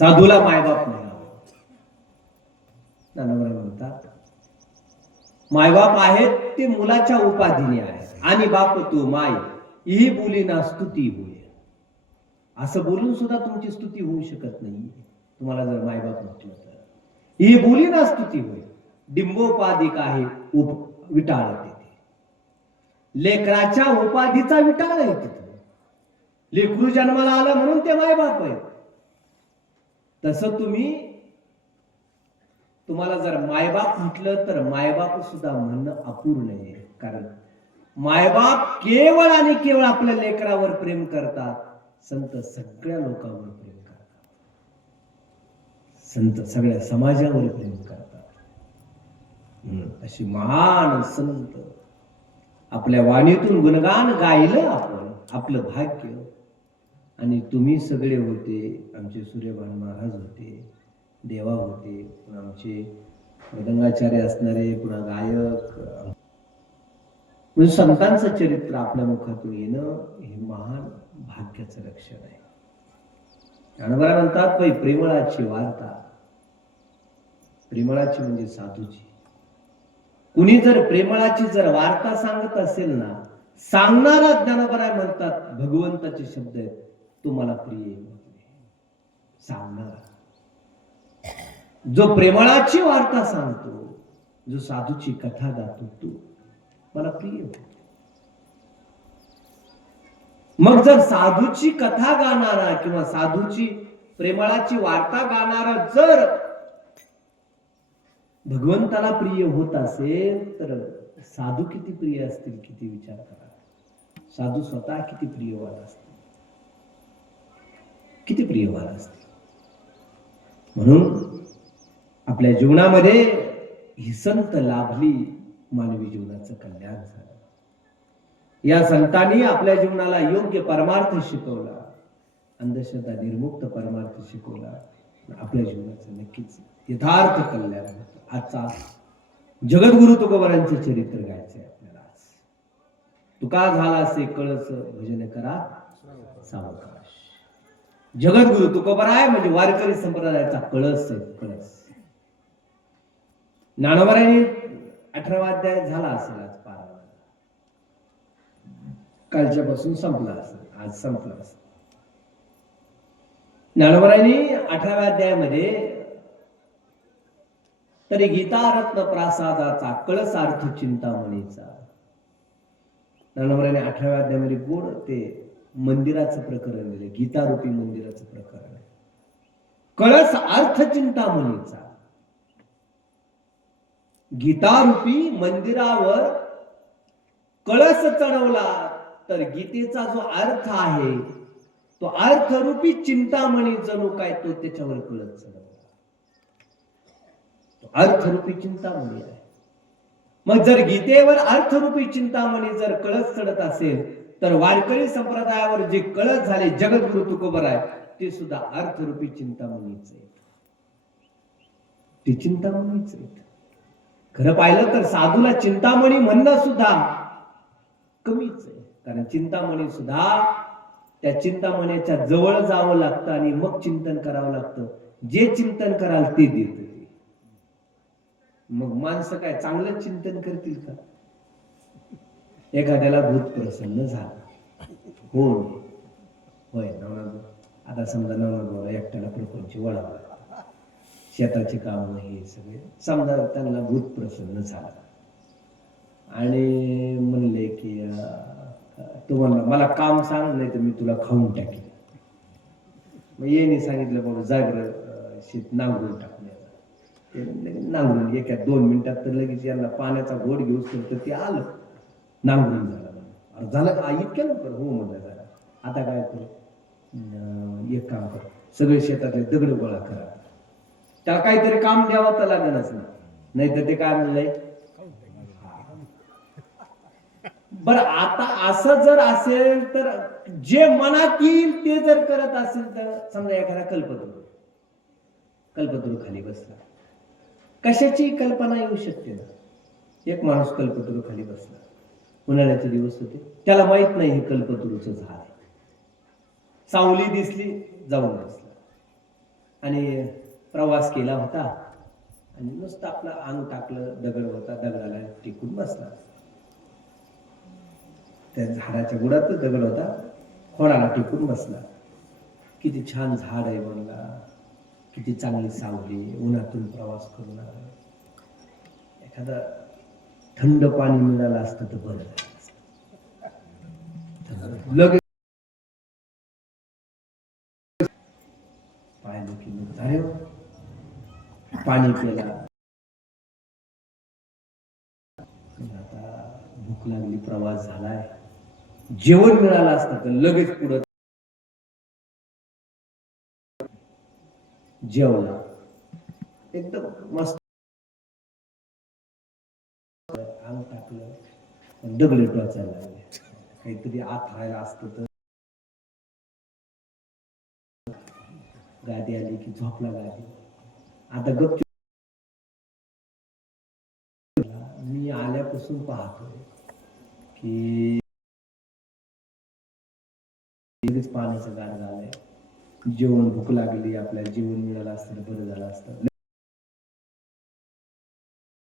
साधूला मायबाप नाही आवडत. म्हणतात मायबाप आहेत ते मुलाच्या उपाधीने आहेत आणि बाप तो माय ही बोली ना स्तुती होय. असं बोलून सुद्धा तुमची स्तुती होऊ शकत नाही. तुम्हाला जर मायबाप म्हटलं तर ही बोली ना स्तुती होय. डिंबोपाधिक आहे विटाळ तिथे. लेकराच्या उपाधीचा विटाळ आहे तिथे. लेकरू जन्माला आलं म्हणून ते मायबाप आहे. तसं तुम्हाला जर मायबाप म्हटलं तर मायबाप सुद्धा म्हणणं अपूर्ण आहे. कारण मायबाप केवळ आणि केवळ आपल्या लेकरावर प्रेम करतात. संत सगळ्या लोकांवर प्रेम करतात. संत सगळ्या समाजावर प्रेम करतात. अशी महान संत आपल्या वाणीतून गुणगान गायलं आपण. आपलं भाग्य. आणि तुम्ही सगळे होते. आमचे सूर्यभान महाराज होते, देवा होते, आमचे मृदंगाचार्य असणारे, पुन्हा गायक. म्हणजे संतांचं चरित्र आपल्या मुखातून येणं हे महान भाग्याचं लक्षण आहे. ज्ञानोबा म्हणतात प्रेमळाची वार्ता. प्रेमळाची म्हणजे साधूची. कुणी जर प्रेमळाची जर वार्ता सांगत असेल ना, सांगणारा ज्ञानोबा म्हणतात भगवंताचे शब्द आहेत, तो मला प्रिय आहे. सांगणारा जो प्रेमळाची वार्ता सांगतो, जो साधूची कथा गातो, तो मला प्रिय होतो. मग जर साधूची कथा गाणारा किंवा साधूची प्रेमळाची वार्ता गाणारा जर भगवंताला प्रिय होत असेल तर साधू किती प्रिय असतील, किती विचार करा. साधू स्वतः किती प्रियवान असतील, किती प्रियवान असतील. म्हणून आपल्या जीवनामध्ये ही संत लाभली, मानवी जीवनाचं कल्याण झालं. या संतांनी आपल्या जीवनाला योग्य परमार्थ शिकवला, अंधश्रद्धा निर्मुक्त परमार्थ शिकवला. आपल्या जीवनाचं नक्कीच यथार्थ कल्याण होतं. आजचा जगद्गुरु तुकोबारांचं चरित्र गायचंय आपल्याला. तुका झाला असे कळस भजन करा सावकाश. जगद्गुरु तुकोबाराय म्हणजे वारकरी संप्रदायाचा कळस आहे. कळस. ज्ञानोबारांनी 18वा अध्याय झाला असेल आज पारायण. कालच्या पासून संपला असेल, आज संपला असेल. ज्ञानोबारांनी 18व्या अध्यायामध्ये तरी गीता रत्न प्रासादाचा कळसार्थ चिंतामणीचा. ज्ञानोबारांनी 18व्या अध्यायामध्ये गोड ते मंदिराचं प्रकरण दिले. गीतारूपी मंदिराचं प्रकरण आहे. कळस अर्थ चिंतामणीचा. गीतारूपी मंदिरावर कळस चढवला तर गीतेचा जो अर्थ आहे तो अर्थरूपी चिंतामणी जणू काय तो त्याच्यावर कळस चढवला. तो अर्थरूपी चिंतामणी आहे. मग जर गीतेवर अर्थरूपी चिंतामणी जर कळस चढत असेल तर वारकरी संप्रदायावर जे कळस झाले जगद्गुरु तुकोबाराय ते सुद्धा अर्थरूपी चिंतामणीच आहेत. ते चिंतामणीच आहेत. खरं पाहिलं तर साधूला चिंतामणी म्हणणं सुद्धा कमीच आहे. कारण चिंतामणी सुद्धा त्या चिंतामणीच्या जवळ जावं लागतं आणि मग चिंतन करावं लागतं. जे चिंतन कराल ते देत. मग माणसं काय चांगलं चिंतन करतील का? एखाद्याला भूत प्रसन्न झालं, हो होय नवरा, आता समजा नवरा एकट्याला प्रपंच वळावला, शेताचे काम हे सगळे समजा त्यांना भूत प्रसन्न झाला आणि म्हणले की तो म्हणला मला काम सांग नाही तर मी तुला खाऊन टाकेन. मग येणे सांगितलं बाबा जागर शेत नांगरून टाकण्याचा. नांगरून एका 2 मिनिटात तर लगेच यांना पाण्याचा घोट घेऊस तर ते आलं नांगरून झालं. झालं इतक्या लवकर? हो म्हणलं झालं. आता काय करू, एक काम कर, सगळे शेतातले दगड गोळा करा. त्याला काहीतरी काम द्यावं तर लागेलच ना, नाही तर ते काय म्हणलंय. बरं आता असं जर असेल तर जे मनात येईल ते जर करत असेल तर समजा एखादा कल्पतरू खाली बसला, कशाची कल्पना येऊ शकते ना. एक माणूस कल्पतरू खाली बसला, उन्हाळ्याचे दिवस होते, त्याला माहित नाही हे कल्पतरूचं झाड आहे. सावली दिसली, जाऊन बसला आणि प्रवास केला होता आणि नुसतं आपलं अंग टाकलं, दगड होता, दगडाला टिकून बसला. त्या झाडाच्या बुडातच दगड होता, खोडाला टिकून बसला. किती छान झाड आहे म्हणला, किती चांगली सावली, उन्हातून प्रवास करून आला. एखादा थंड पाणी मिळालं असतं तर बरं झालं असतं. लगेच पाहिलं की मग अरे पाणी प्यायला. आता भूक लागली, प्रवास झालाय, जेवण मिळालं असतं तर लगेच पुढं जेवला. एकदम मस्त अंग टाकलं, दगड टोचायला लागले. काहीतरी आत राहायला असतं तर गादी आली की झोपला गादी. आता गपचूप मी आल्यापासून पाहतोय की लगेच पाण्याचं गाड झालंय. जेवण, भूक लागली, आपल्याला जेवण मिळालं असतं बरं झालं असतं.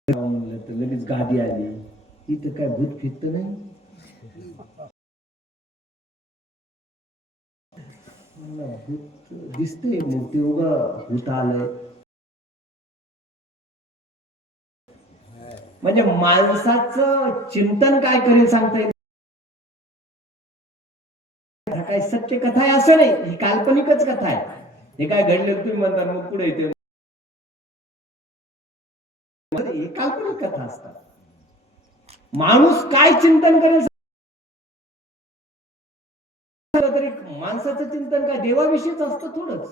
म्हणलं तर लगेच गादी आली. इथं काय भूत फिरत नाही. भूत दिसते, मूर्ती उगा भूत आलंय. म्हणजे माणसाचं चिंतन काय करेल सांगता येईल. काय सत्य कथा आहे असं नाही, ही काल्पनिकच कथा आहे. हे काय घडलं तुम्ही म्हणता मग पुढे येते, हे काल्पनिक कथा असतात. माणूस काय चिंतन करेल तरी माणसाचं चिंतन काय देवाविषयीच असतं थोडंच.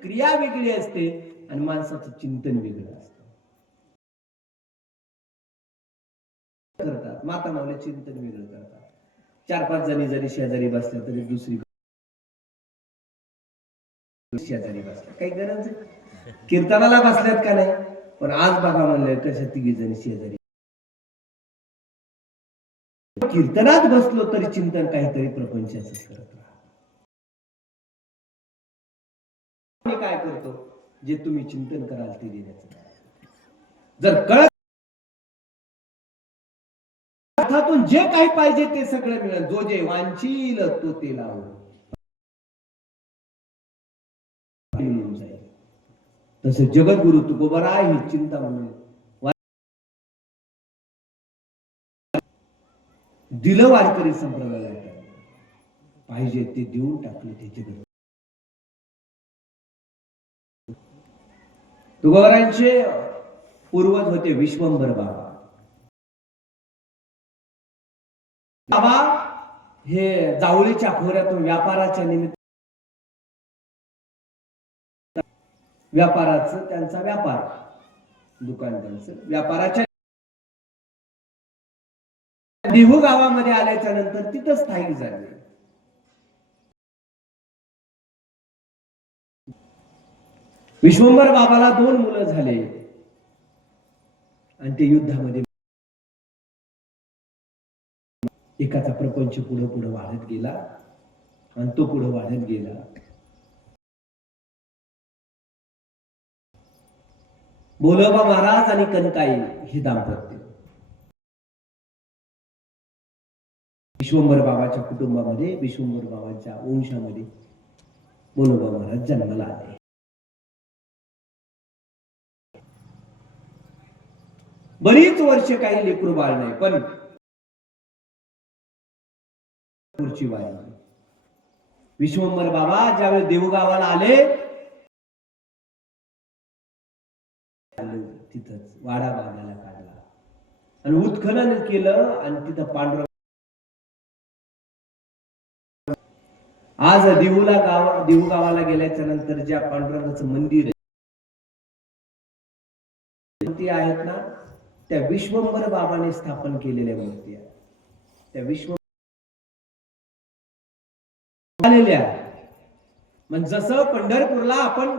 क्रिया वेगळी असते आणि माणसाचं चिंतन वेगळं असतं. करतात माता मावल्या चिंतन वेगळं करतात. 4-5 जणी जरी शेजारी बसल्या तरी दुसरी शेजारी बसल्या, काही गरज कीर्तनाला बसल्यात का नाही, पण आज बघा म्हणलं कशा 3 जणी शेजारी. कीर्तनात बसलो तरी चिंतन काहीतरी प्रपंचाचं करत राहा. मी काय करतो, जे तुम्ही चिंतन कराल ते देण्याचं. जर कळत अर्थातून जे काही पाहिजे ते सगळं मिळेल. जो जे वांचील तो ते लावू जाईल. तसे जगद्गुरु तुकोबराय ही चिंता म्हणून दिलं वारकरी संप्रदायाला, पाहिजे ते देऊन टाकले त्याचे घर. तुकोबरांचे पूर्वज होते विश्वंभर बाबा. बाबा हे जावळीच्या खोऱ्यातून व्यापाराच्या निमित्त, व्यापाराचं त्यांचा व्यापार, दुकान त्यांचं व्यापाराच्या देहू गावामध्ये आल्याच्या नंतर तिथं स्थायिक झाले. विश्वंभर बाबाला 2 मुलं झाले आणि ते युद्धामध्ये, एकाचा प्रपंच पुढे पुढे वाढत गेला आणि तो पुढे वाढत गेला. बोलोबा महाराज आणि कनकाई हे दाम्पत्य विश्वंभर बाबाच्या कुटुंबामध्ये, विश्वंभर बाबांच्या वंशामध्ये बोलोबा महाराज जन्माला आले. बरीच वर्ष काही लेकरू बाळ नाही, पण पुढची वारी विश्वंभर बाबा ज्यावेळी देवगावाला आले, तिथंच वाडा बांधायला काढला आणि उत्खनन केलं आणि तिथं पांडुरंग. आज देहू गावाला गेल्याच्या नंतर ज्या पांडुरंगाचं मंदिर मूर्ती आहेत ना, त्या विश्वंभर बाबाने स्थापन केलेल्या मूर्ती आहेत. त्या विश्व आलेल्या, म्हणजे जसं पंढरपूरला आपण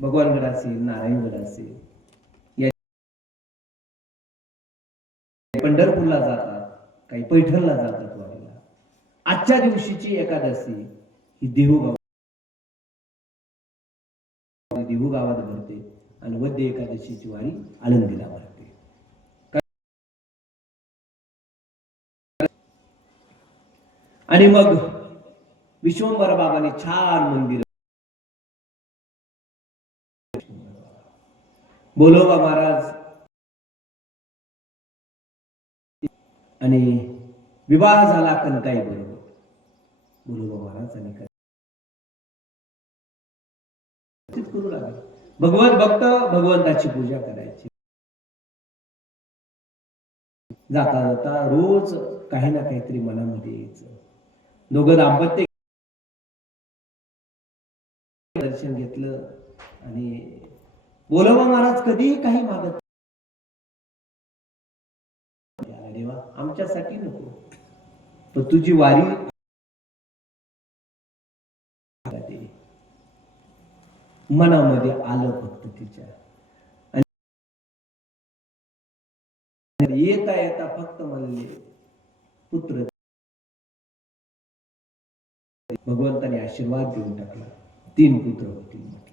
भगवानगड असेल, नारायणगड असेल, पंढरपूरला जातात काही पैठणला जातात वारीला. आजच्या दिवशीची एकादशी ही देहू गावात भरते आणि वद्य एकादशीची वारी आळंदीला भरते. आणि मग विश्वंभर बाबांनी छान मंदिर, बोलोबा महाराज आणि विवाह झाला कनकाई बरोबर. बोलोबा महाराज आणि करू लागले. भगवत भक्त भगवंताची पूजा करायची. जाता जाता रोज काही ना काहीतरी मनामध्ये यायचं. दोघं दाम्पत्य दर्शन घेतलं आणि बोलोबा महाराज कधीही काही मागत, देवा आमच्यासाठी नको, पण तुझी वारी मनामध्ये आलं फक्त तिच्या. आणि येता येता फक्त म्हणले पुत्र. भगवंताने आशीर्वाद देऊन टाकला. 3 पुत्र होतील म्हटले.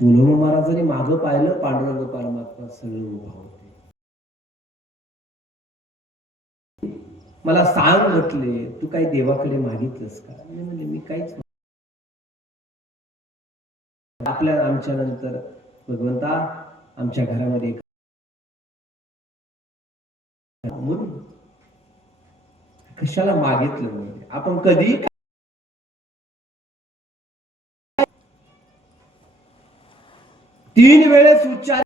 बोलोबा महाराजांनी मागं पाहिलं, पांडुरंग परमात्मा सगळं उभा होते. मला सांग म्हटले, तू काही देवाकडे मागितलंस का? मी म्हणले मी काहीच. आपल्या आमच्या नंतर भगवंता आमच्या घरामध्ये म्हणून कशाला मागितलं? म्हणजे आपण कधी 3 वेळेस उच्चार.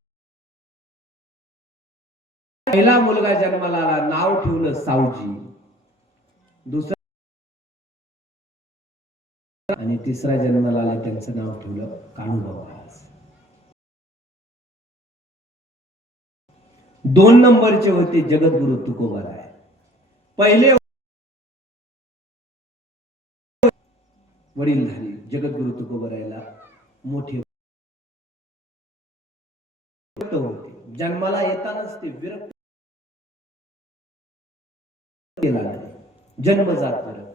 पहिला मुलगा जन्माला आला, नाव ठेवलं सावजी. दुसरा आणि तिसरा जन्माला आला, त्यांचं नाव ठेवलं कान्होबा महाराज. 2 नंबरचे होते जगद्गुरु तुकोबाराय. पहिले वडीलधारी जगद्गुरु तुकोबारायला मोठे होते. जन्माला येतानाच ते विरक्त जन्मजात विरक्त.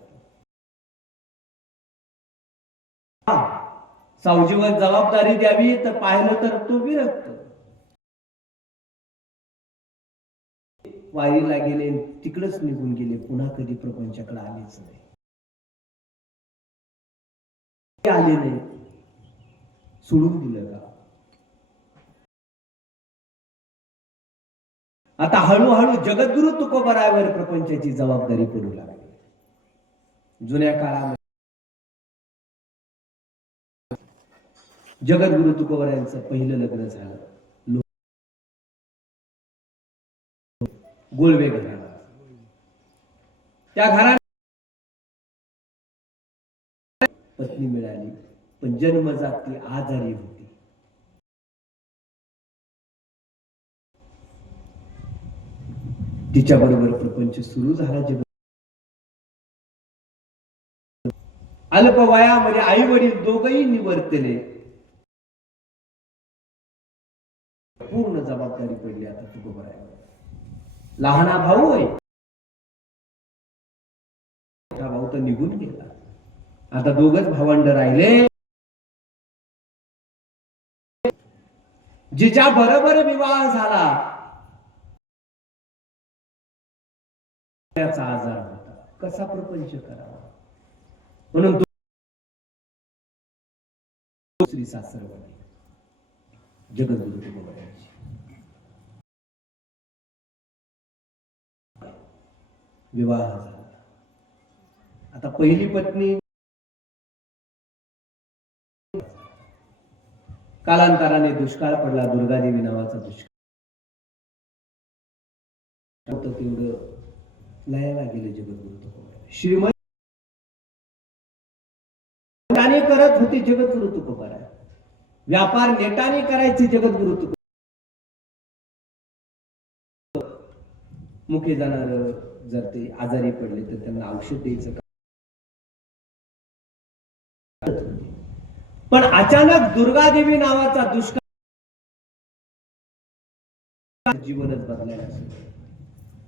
सावजीवर जबाबदारी द्यावी तर पाहिलं तर तो विरक्त. वारीला गेले, तिकडेच निघून गेले, पुन्हा कधी प्रपंचाकडे आलेच नाही. आले नाही, सोडून दिलं का? आता हळूहळू जगद्गुरु तुकोबारायवर प्रपंचाची जबाबदारी पडू लागली. जुन्या काळामध्ये जगद्गुरु तुकोबारायांचं पहिलं लग्न झालं गोळवे घराला. त्या घरात पत्नी मिळाली, पण जन्मजात ती आजारी होती. तिच्या बरोबर प्रपंच सुरू झाला. अल्प वयामध्ये आई वडील दोघही निवर्तले. पूर्ण जबाबदारी पडली आता तुकोबारायवर. लहाना भाऊ आहे, मोठा भाऊ तर निघून गेला. आता दोघच भावंड राहिले. जिच्या बरोबर विवाह झाला त्याचा आजार होता. कसा प्रपंच करावा म्हणून दुसरी सासरवाडी जगद्गुरु तुकोबारायांची विवाह झाला. आता पहिली पत्नी कालांतराने दुष्काळ पडला. दुर्गादेवी नावाचा दुष्काळ होतं. तेवढं लयाला गेले जगद्गुरु तुकोबाराय. श्रीमंत करत होती जगद्गुरु तुकोबाराय. व्यापार नेटाने करायचे जगद्गुरु तुकोबाराय. मुखे जाणार जर ते आजारी पडले तर त्यांना औषध द्यायचं का? पण अचानक दुर्गादेवी नावाचा दुष्काळ जीवनच बदलायला सुरू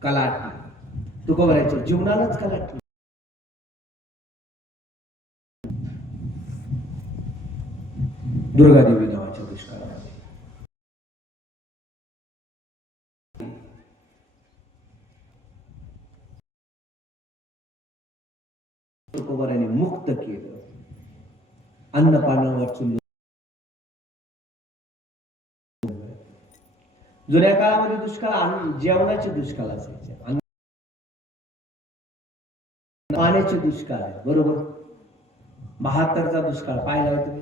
कलाटली. तुकोबरायच्या जीवनालाच कलाटली. दुर्गादेवी नावाच्या दुष्काळामध्ये तुकोबराने मुक्त केलं. अन्न पाणी वाचून. जुन्या काळामध्ये दुष्काळ जेवणाचे दुष्काळ असायचे, पाण्याचे दुष्काळ आहे. बरोबर. 72चा दुष्काळ पाहिला आहे तुम्ही.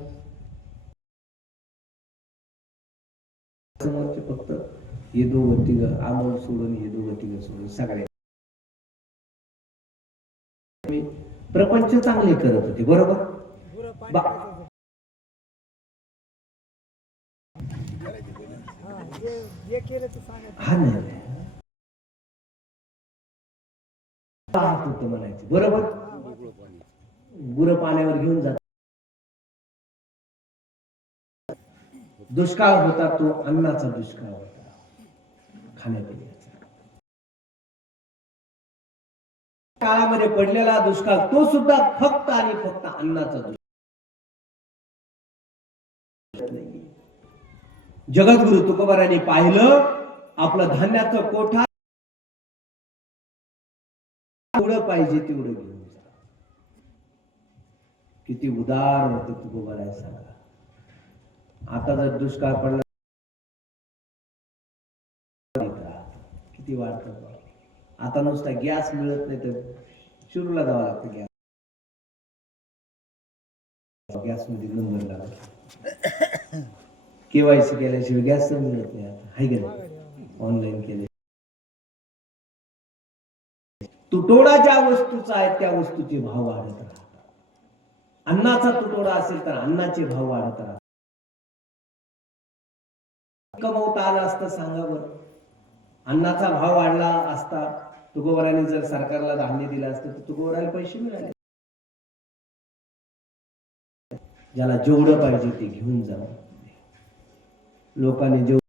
समोरचे फक्त हे दोघं तिघं अमोल सोडून हे दोघं तिघं सोडून सगळे प्रपंच चांगले करत होते. बरोबर. हा नाही म्हणायचं. बरोबर. गुरं पाण्यावर घेऊन जात. दुष्काळ होता तो अन्नाचा दुष्काळ होता, खाण्यापिण्याचा. काळामध्ये पडलेला दुष्काळ तो सुद्धा फक्त आणि फक्त अन्नाचा दुष्काळ. जगद्गुरु तुकोबारांनी पाहिलं आपलं धान्याचं कोठा जेवढं पाहिजे तेवढं घेऊन जा. किती उदार होते तुकोबाराय सांगा. आता जर दुष्काळ पडला किती वाढत. आता नुसता गॅस मिळत नाही तर शिरूरला जावं लागतं. गॅस मध्ये नंबर लागला. केवायसी केल्याशिवाय गॅस मिळत नाही. आता हाय का नाही. ऑनलाईन केले. तुटवडा ज्या वस्तूचा आहे त्या वस्तूचे भाव वाढत राहतात. अन्नाचा तुटवडा असेल तर अन्नाचे भाव वाढत राहतात. कमवता आलं असतं सांगा बरं. अन्नाचा भाव वाढला असता, तुकोबारांनी जर सरकारला धान्य दिलं असतं तर तुकोबाराला पैसे मिळाले. ज्याला जेवढं पाहिजे ते घेऊन जा. लोकांनी जेवढं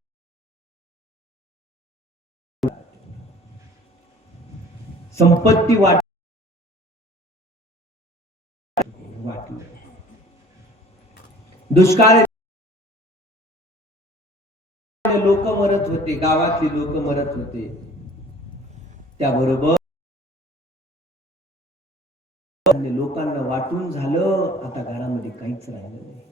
संपत्ती वाटली. दुष्काळ लोक मरत होते, गावातली लोक मरत होते. त्याबरोबर लोकांना वाटून झालं. आता घरामध्ये काहीच राहिलं नाही.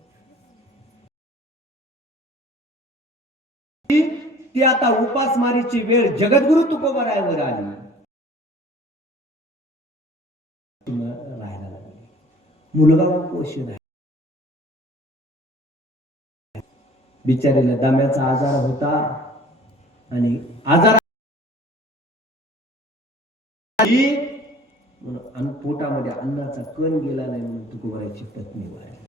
ती आता उपासमारीची वेळ जगद्गुरु तुकोबारायवर आली. राहायला लागली. मुलगा कुपोषित आहे. बिचारीला दम्याचा आजार होता आणि आजार पोटामध्ये अन्नाचा कण गेला नाही म्हणून तुकोबारायची पत्नी वारली.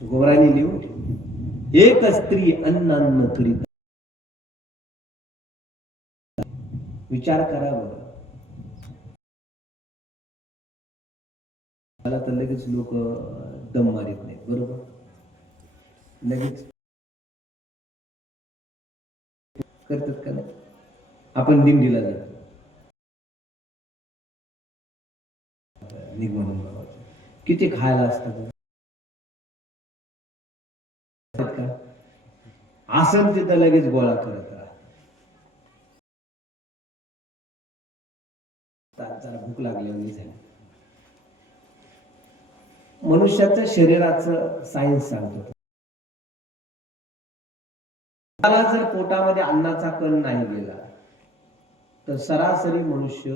तुकोबारांनी लिहून ठेवली, एक स्त्री अन्न करीत. विचार करा बरं. मला तर लगेच लोक दम मारित नाहीत. बरोबर. लगेच करतात का नाही. आपण दिंडीला जातो निघून किती खायला असतात का. आसन तिथं लगेच गोळा करत राहतात. जरा भूक लागली झाली. मनुष्याचं शरीराचं सायन्स सांगतो, त्याला जर पोटामध्ये अन्नाचा कण नाही गेला तर सरासरी मनुष्य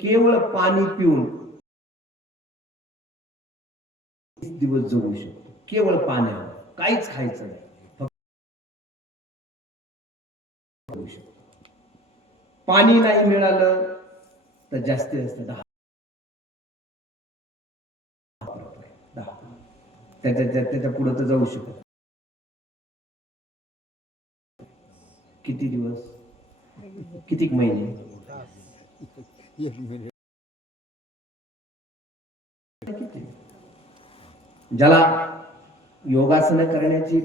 केवळ पाणी पिऊन दिवस जगू शकतो. केवळ पाण्यावर, काहीच खायचं नाही. पाणी नाही मिळालं तर जास्तीत जास्त 10 त्याच्या पुढे तर जाऊ शकत. किती दिवस, किती महिने, ज्याला योगासन करण्याची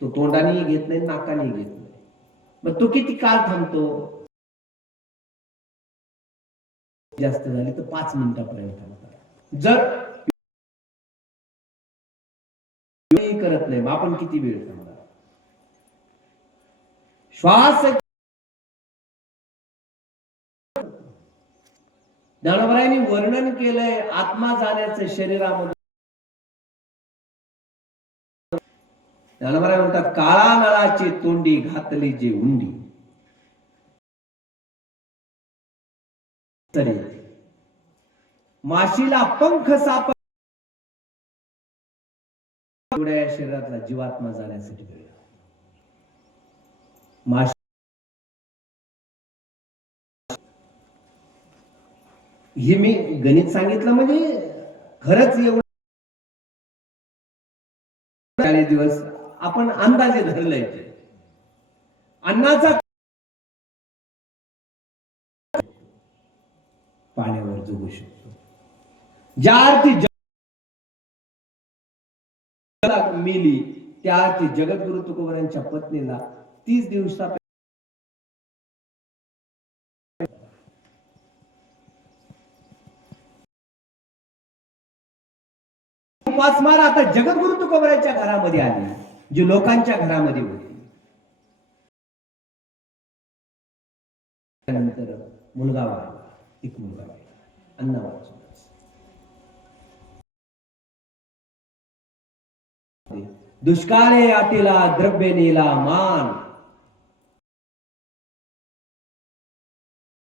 तो तोंडानेही घेत नाही, नाकानेही घेत नाही. मग तो किती काळ थांबतो? जास्त झाली तर 5 मिनिटापर्यंत थांबतात. जर करत नाही, मग आपण किती वेळ थांबणार? श्वास ज्ञानोबरायांनी वर्णन केलंय आत्मा जाण्याचं शरीरामध्ये. ज्ञानोबराय म्हणतात, काळा नळाची तोंडी घातली जे उंडी. तरी माशीला पंख साप एवढ्या शरीरातला जीवात्मा जाण्यासाठी वेळ. माशी हे मी गणित सांगितलं म्हणजे खरंच एवढं 40 दिवस आपण अंदाजे धरलंय. अन्नाचा पाण्यावर जगू शकतो. ज्या अर्थी मिली त्या अर्थी जगद्गुरु तुकोबारायांच्या पत्नीला 30 दिवसात उपासमार आता जगद्गुरु तुकोबारायांच्या घरामध्ये आली, जी लोकांच्या घरामध्ये होती. त्यानंतर मुलगा वाढला, एक मुलगा वाढला, अण्णा वाचून. दुष्काळे आटीला द्रव्य नेला मान,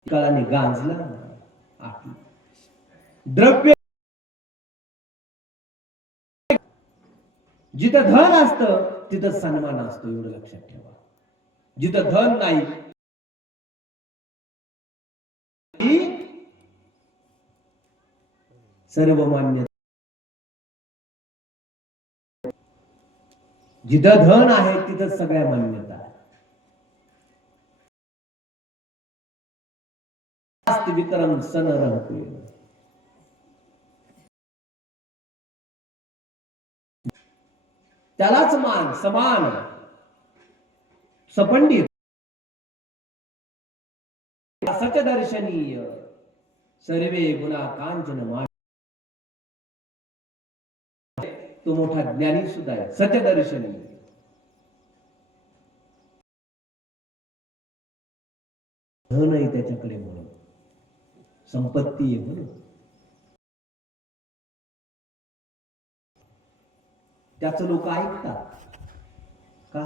काळाने गांजला आटी. द्रव्य जिथं धन असतं तिथं सन्मान असतो, एवढं लक्षात ठेवा. जिथं धन नाही सर्वमान्य. जिथं धन आहे तिथं सगळ्या मान्यता आहे. वितरण सन रहते, त्यालाच मान समान सपंडित सचदर्शनीय सर्वे गुणा कांचन मान. तो मोठा ज्ञानी सुद्धा आहे, सचदर्शनीय. धन आहे त्याच्याकडे म्हणून, संपत्ती आहे म्हणून. त्याच लोक ऐकतात का?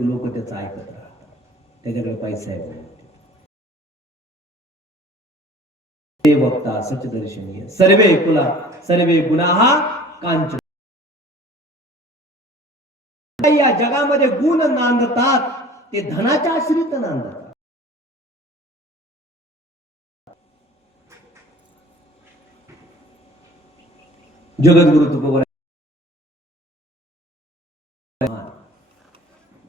लोक त्याचं ऐकत राहतात, त्याच्याकडे पैसा आहे. वक्ता सचदर्शनीय सर्वे कुला सर्वे गुणाः कांचन. या जगामध्ये गुण नांदतात ते धनाच्या आश्रित नांदतात. जगद्गुरु तुकोबाराय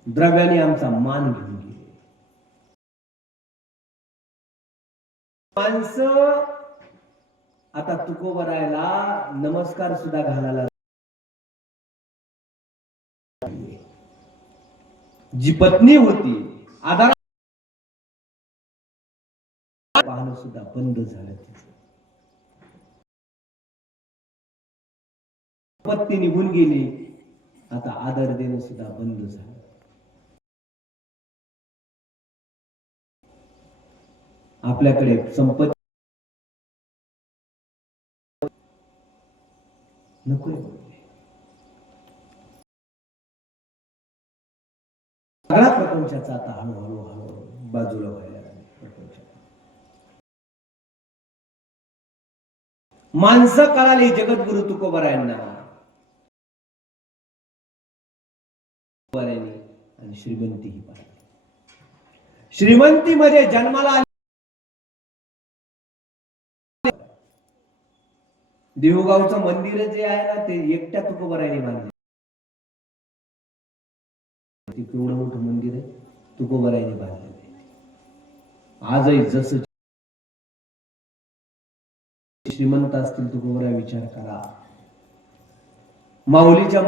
द्रव्याने आमचा मान घेऊन गेले. माणसं आता तुकोबारायला नमस्कार सुद्धा घालायला. जी पत्नी होती आधार पाहणं सुद्धा बंद झालं. पत्नी निघून गेली, आता आदर देणं सुद्धा बंद झालं. आपल्याकडे संपत्ती नको, सगळ्या प्रपंचाचा आता हळूहळू हळूहळू बाजूला व्हायला प्रपंच. माणसं कळाली जगद्गुरु तुकोबारायांना आणि श्रीमंती ही पाहिली. श्रीमंती मध्ये जन्माला आली. देहूगावचं मंदिर जे आहे ना ते एकट्या तुकोबारायांनी बांधले. केवढं मोठं मंदिर आहे, तुकोबारायांनी बांधलेलं. आजही जसं श्रीमंत असतील तुकोबराय विचार करा. माऊलीच्या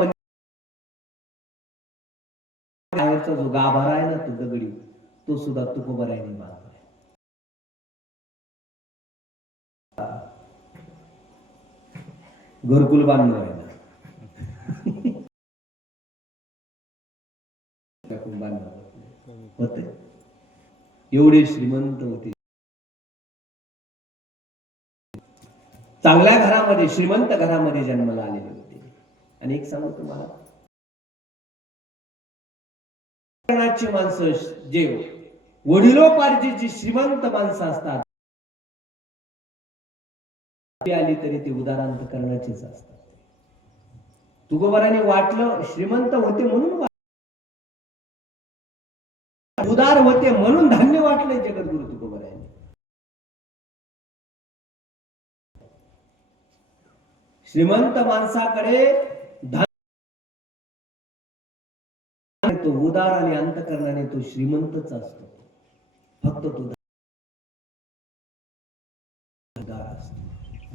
बाहेरचा जो गाभारा आहे ना तो दगडी, तो सुद्धा तुकोबरायांनी बांधलाय. घरकुल बांधलं आहे ना होते. एवढे श्रीमंत होते. चांगल्या घरामध्ये, श्रीमंत घरामध्ये जन्माला आलेले होते. आणि एक सांगू तुम्हाला, माणसं जे वडिलोपार्जित श्रीमंत माणसं असतात, आली तरी ते उदारांत करण्याचेच असतात. तुकोबारांनी वाटलं श्रीमंत होते म्हणून, उदार होते म्हणून धान्य वाटले जगद्गुरु तुकोबारायांनी. श्रीमंत माणसाकडे तो उदार आणि अंतःकरणाने तो श्रीमंतच असतो. फक्त तो उदार असतो.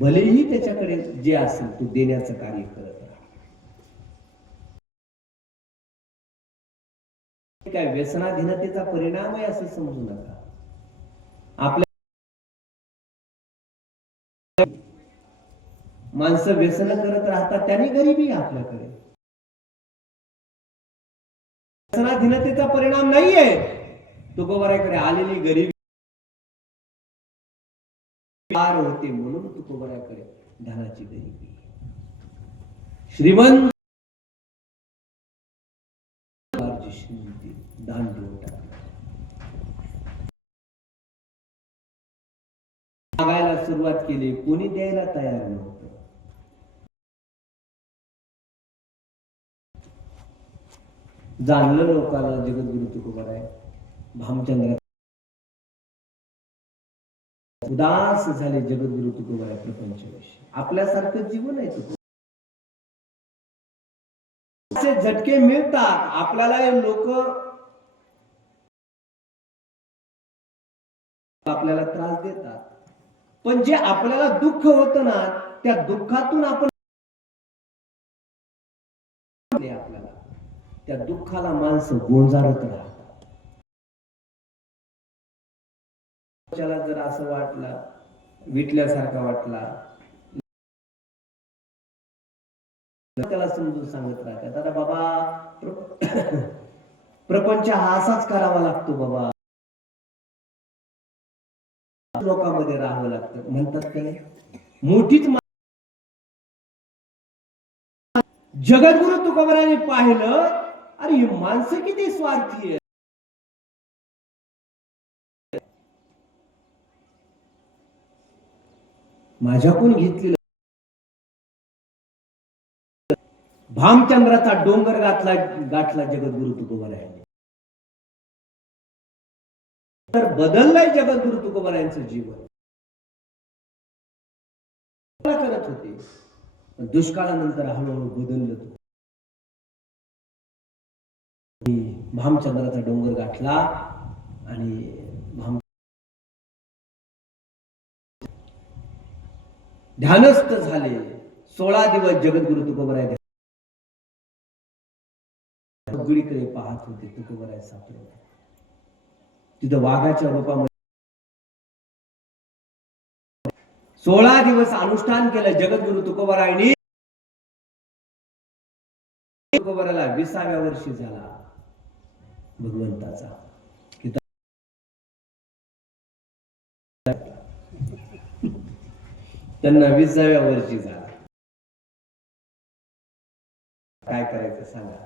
भलेही त्याच्याकडे जे असेल तो देण्याचं कार्य करत राहा. काय व्यसनाधीनतेचा परिणाम आहे असं समजू नका. आपल्या माणसं व्यसन करत राहतात, त्यांनी गरिबी आपल्याकडे. व्यसनाधीनतेचा परिणाम नाहीये, तुकोबाराकडे आलेली गरिबी होते म्हणून तुकोबाराकडे धनाची गरिबी. श्रीमंत दान देऊन टाकलं. मागायला सुरुवात केली, कोणी द्यायला तयार नव्हतं. जाणलं लोकांना जगद्गुरु तुकोबाराय भामचंद्र उदास झाले. जगद्गुरु तुकोबाराय प्रपंचविषयी. आपल्यासारखं जीवन आहे तुकोबाराय. असे झटके मिळतात आपल्याला. लोक आपल्याला त्रास देतात, पण जे आपल्याला दुःख होतं ना, त्या दुःखातून आपण आपल्याला त्या दुःखाला माणसं गोंजारत राहतात. त्याला जर असं वाटलं, विटल्यासारखा वाटला, त्याला समजून सांगत राहतात, आता बाबा प्रपंच हा असाच करावा लागतो बाबा, लोकांमध्ये राहावं लागतं म्हणतात. काय मोठीच जगद्गुरु तुकोबारांनी पाहिलं, अरे ही माणसं किती स्वार्थी आहे. माझ्याकडून घेतलेलं भामचंद्राचा डोंगर गाठला जगद्गुरु तुकोबारायांनी. तर बदललंय जगद्गुरु तुकोबारायांचं जीवन. करत होते, दुष्काळानंतर हळूहळू बदललं. तो भामचंद्राचा डोंगर गाठला आणि ध्यानस्थ झाले. 16 दिवस जगद्गुरु तुकोबाराय सगळीकडे पाहत होते. तुकोबाराय सापडले तिथं वाघाच्या रूपामध्ये. 16 दिवस अनुष्ठान केलं जगद्गुरु तुकोबारायांनी. तुकोबाराला 20व्या वर्षी झाला भगवंताचा. त्यांना 20व्या वर्षी झाला. काय करायचं सांगा.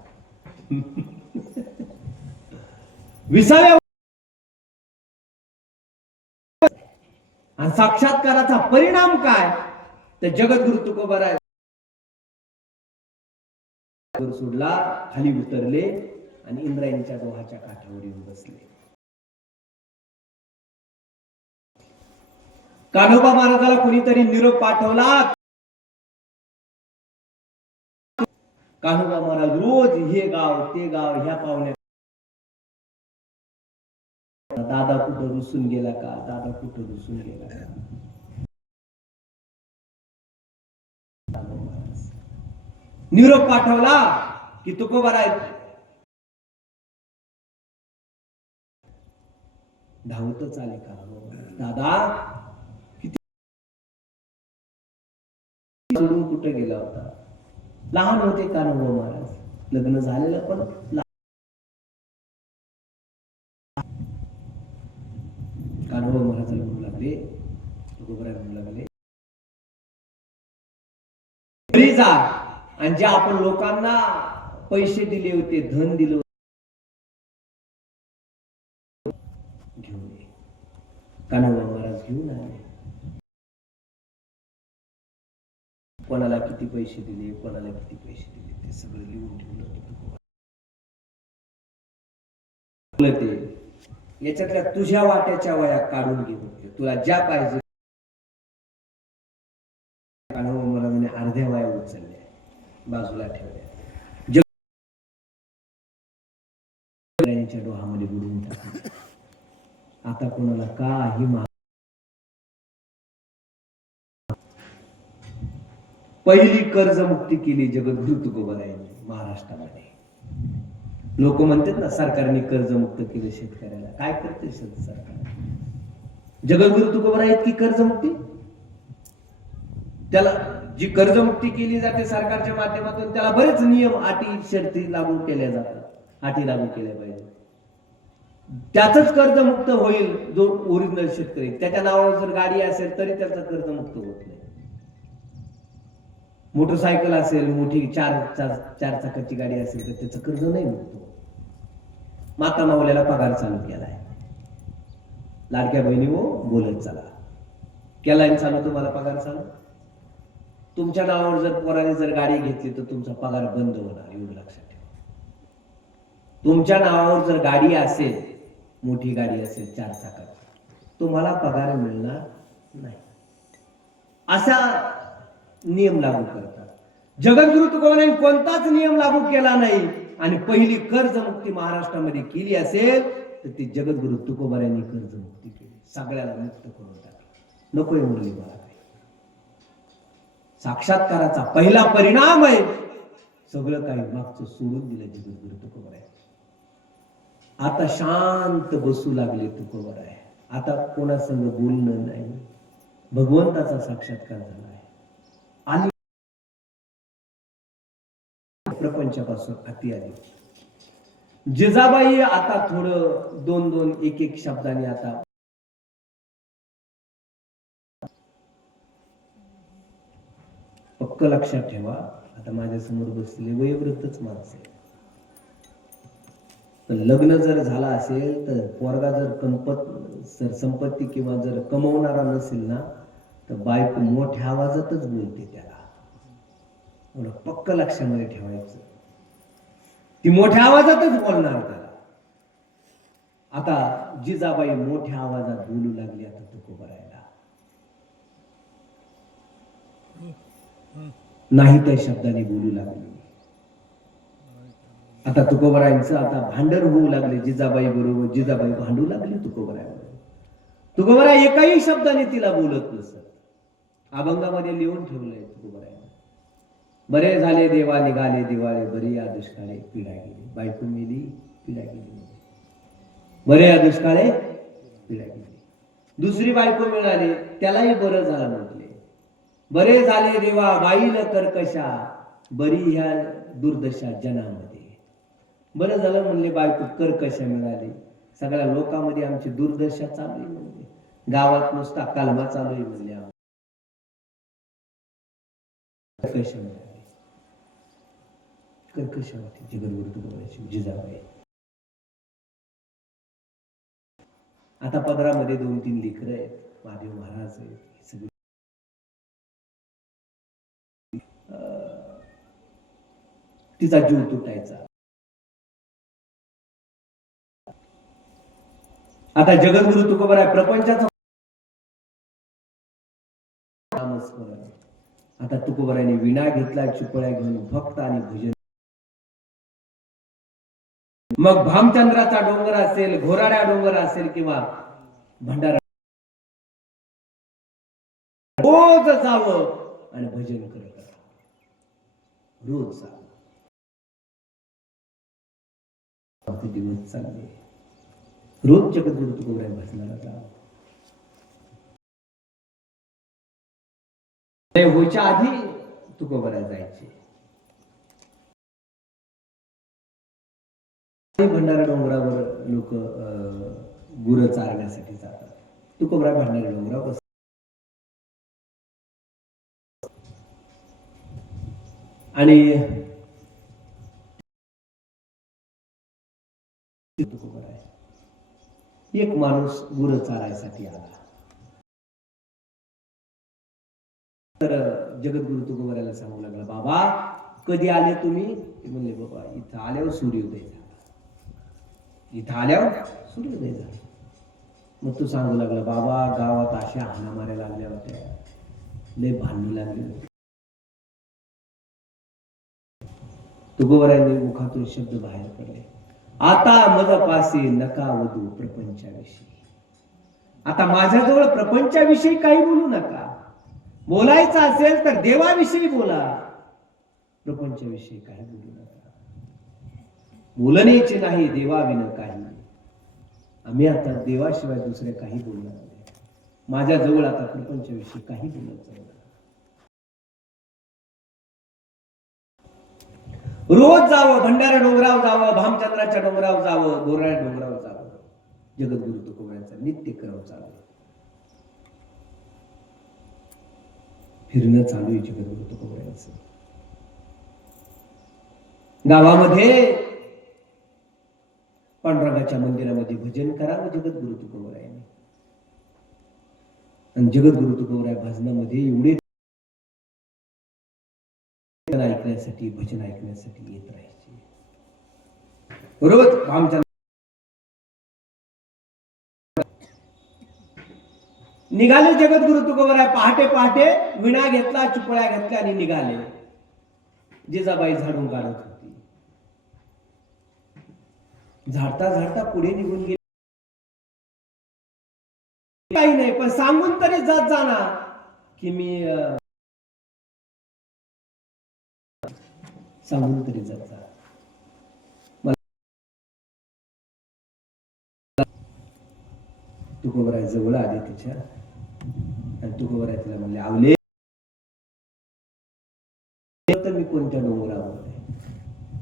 20व्या आणि साक्षात्काराचा परिणाम काय, तर जगद्गुरु तुकोबाराय सोडला, खाली उतरले आणि इंद्रायणीच्या डोहाच्या काठावर येऊन बसले. कान्होबा महाराजाला कुणीतरी निरोप पाठवला. कान्होबा महाराज रोज हे गाव ते गाव ह्या पाहुण्या दादा कुठं रुसून गेला का, दादा कुठं रुसून गेला का. निरोप पाठवला की तुकोबाराय धावतच आले का, दादा किती सोडून कुठे गेला होता. लहान होते कान्होबा महाराज, लग्न झालेलं पण कान्होबा महाराजाला म्हणू लागले, तुकोबाराय म्हणू लागले, घरी जा आणि जे आपण लोकांना पैसे दिले होते, धन दिलं होते, घेऊन ये. कान्होबा महाराज घेऊन आले. कोणाला किती पैसे दिले, कोणाला किती पैसे दिले ते सगळं लिहून ठेवलं होतं. ते याच्यातल्या तुझ्या वाट्याच्या वया काढून घे होते, तुला ज्या पाहिजे. कान्होबा महाराजांनी अर्ध्या वया उचलल्या, बाजूला ठेवल्या, जगच्या डोहामध्ये बुडवून टाकले. आता कोणाला काही पहिली कर्जमुक्ती केली जगद्गुरु तुकोबारायांनी महाराष्ट्रामध्ये. लोक म्हणतात ना सरकारने कर्जमुक्त केलं शेतकऱ्याला. काय करते सरकार? जगद्गुरु तुकोबाराय इतकी कर्जमुक्ती, त्याला जी कर्जमुक्ती केली जाते सरकारच्या माध्यमातून, त्याला बरेच नियम, अटी, शर्ती लागू केल्या जातात. अटी लागू केल्या पाहिजे. त्याच कर्जमुक्त होईल जो ओरिजिनल शेतकरी. त्याच्या नावावर जर गाडी असेल तरी त्याचं कर्जमुक्त होत नाही. मोटरसायकल असेल, मोठी चार चाकाची गाडी असेल तर त्याचं कर्ज नाही होतो. माता माऊल्याला पगार चालू केलाय, लाडक्या बहिणी हो बोलत चला केलाय चालू, तुम्हाला पगार चालू. तुमच्या नावावर जर पोराने जर गाडी घेतली तर तुमचा पगार बंद होणार, एवढं लक्षात ठेवा. तुमच्या नावावर जर गाडी असेल, मोठी गाडी असेल 4 चाकाची, तुम्हाला पगार मिळणार नाही. असा नियम लागू करतात. जगद्गुरु तुकोबारायांनी कोणताच नियम लागू केला नाही. आणि पहिली कर्जमुक्ती महाराष्ट्रामध्ये केली असेल तर ती जगद्गुरु तुकोबारायांनी कर्जमुक्ती केली. सगळ्याला मुक्त करून टाकलं. नकोय मुरली मला काही. साक्षात्काराचा पहिला परिणाम आहे, सगळं काही मागचं सोडून दिलं जगद्गुरु तुकोबाराय. आता शांत बसू लागले तुकोबाराय. आता कोणासंग बोलणं नाही, भगवंताचा साक्षात्कार झाला आहे. आणि प्रपंचापासून अति आली. जिजाबाई आता थोडं 2-2, 1-1 शब्दाने आता पक्क लक्षात ठेवा. आता माझ्या समोर बसलेले वयोवृद्धच माणसं आहे. लग्न जर झाला असेल तर पोरगा जर संपत्ती किंवा जर कमवणारा नसेल ना तर बायको मोठ्या आवाजातच बोलते त्याला. पक्क लक्षामध्ये ठेवायचं, ती मोठ्या आवाजातच बोलणार त्याला. आता जिजाबाई मोठ्या आवाजात बोलू लागली. आता तुकोबारायला नाही त्या शब्दाने बोलू लागली. आता तुकोबारायांचं आता भांडण होऊ लागले जिजाबाई बरोबर. जिजाबाई भांडू लागली तुकोबारायबरोबर. तुकोबाराय एकाही शब्दाने तिला बोलत नसत. अभंगामध्ये लिहून ठेवलंय तुकोबाराय. बरे झाले देवा निघाले दिवाळे, बरे या दुष्काळे पिढा गेली. बायको मेली, पिढा गेली. बरे या दुष्काळे पिढा गेली. दुसरी बायको मिळाली, त्यालाही बरं झालं म्हटले. बरे झाले देवा बाईल कर्कशा, बरी ह्या दुर्दशा जनामध्ये. बरं झालं म्हणले बायको कर्कशा मिळाली. सगळ्या लोकांमध्ये आमची दुर्दशा चालली म्हणजे, गावात नुसता कालमा चालू आहे म्हणले. कर्कशा मिळाली. कर्कशा होती जगद्गुरु तुकोबारायांची जिजाबाई. आता पदरामध्ये 2-3 लेकरं आहेत, महादेव महाराज आहेत. सगळे तिचा जीव तुटायचा. आता जगद्गुरु तुकोबाराय प्रपंचाचा नामस्मरण. आता तुकोबारायांनी विणा घेतला, चिपळ्या घेऊन भक्त आणि भजन मग भामचंद्राचा डोंगर असेल, घोराड्या डोंगर असेल किंवा भंडारा, रोज जावं आणि भजन करत राहावं. रोज जावं. दिवस चालले, रोज जगद्गुरु तुकोबराय भजनाला जावं. होईच्या आधी तुकोबराय जायचे. भंडारा डोंगरावर लोक गुरं चारण्यासाठी जातात. तुकोबराय भंडारा डोंगरावर आणि एक माणूस गुरं चारायसाठी आला. तर जगद्गुरु तुकोबरायला सांगू लागला, बाबा कधी आले तुम्ही? ते म्हणले, बाबा इथं आल्यावर सूर्योदय झाला. इथं आल्यावर सूर्योदय झाला. मग तू सांगू लागला, बाबा गावात अशा हाणामाऱ्या लागल्या होत्या, लय भांडणं लागली होती. तुकोबरायांनी मुखातून शब्द बाहेर पडले, आता मज पासे नका वधू प्रपंचाविषयी. आता माझ्याजवळ प्रपंचाविषयी काही बोलू नका. बोलायचं असेल तर देवाविषयी बोला, प्रपंचाविषयी काही बोलू नका. बोलण्याचे नाही देवाविन काही. आम्ही आता देवाशिवाय दुसरे काही बोलणार नाही. माझ्याजवळ आता प्रपंचाविषयी काही बोलायचं नाही. रोज जावं, भंडारा डोंगरावर जावं, भामचंद्राच्या डोंगरावर जावं, घोराड्या डोंगरावर जावं. जगद्गुरु तुकोबरायांचा नित्यक्रम चालू. फिरणं चालू आहे जगद्गुरु तुकोबरायांचं. गावामध्ये पांडुरंगाच्या मंदिरामध्ये भजन करावं जगद्गुरु तुकोबरायांनी. आणि जगद्गुरु तुकोबराय भजनामध्ये एवढे ऐकण्यासाठी, भजन ऐकण्यासाठी येत राहायचे. रोज भामचंद्र निघाले जगद्गुरु तुकोबराय पहाटे पहाटे, विणा घेतला, चुपळ्या घेतल्या आणि निघाले. जिजाबाई झाडून काढत होती. झाडता झाडता पुढे निघून गेले. काही नाही, पण सांगून तरी जात जाणार की मी सांगून तरी जात जा. तुकोबराय जवळ आले तिच्या आणि तुकोबराय तिला म्हणले, आवले तर मी कोणत्या डोंगरावर,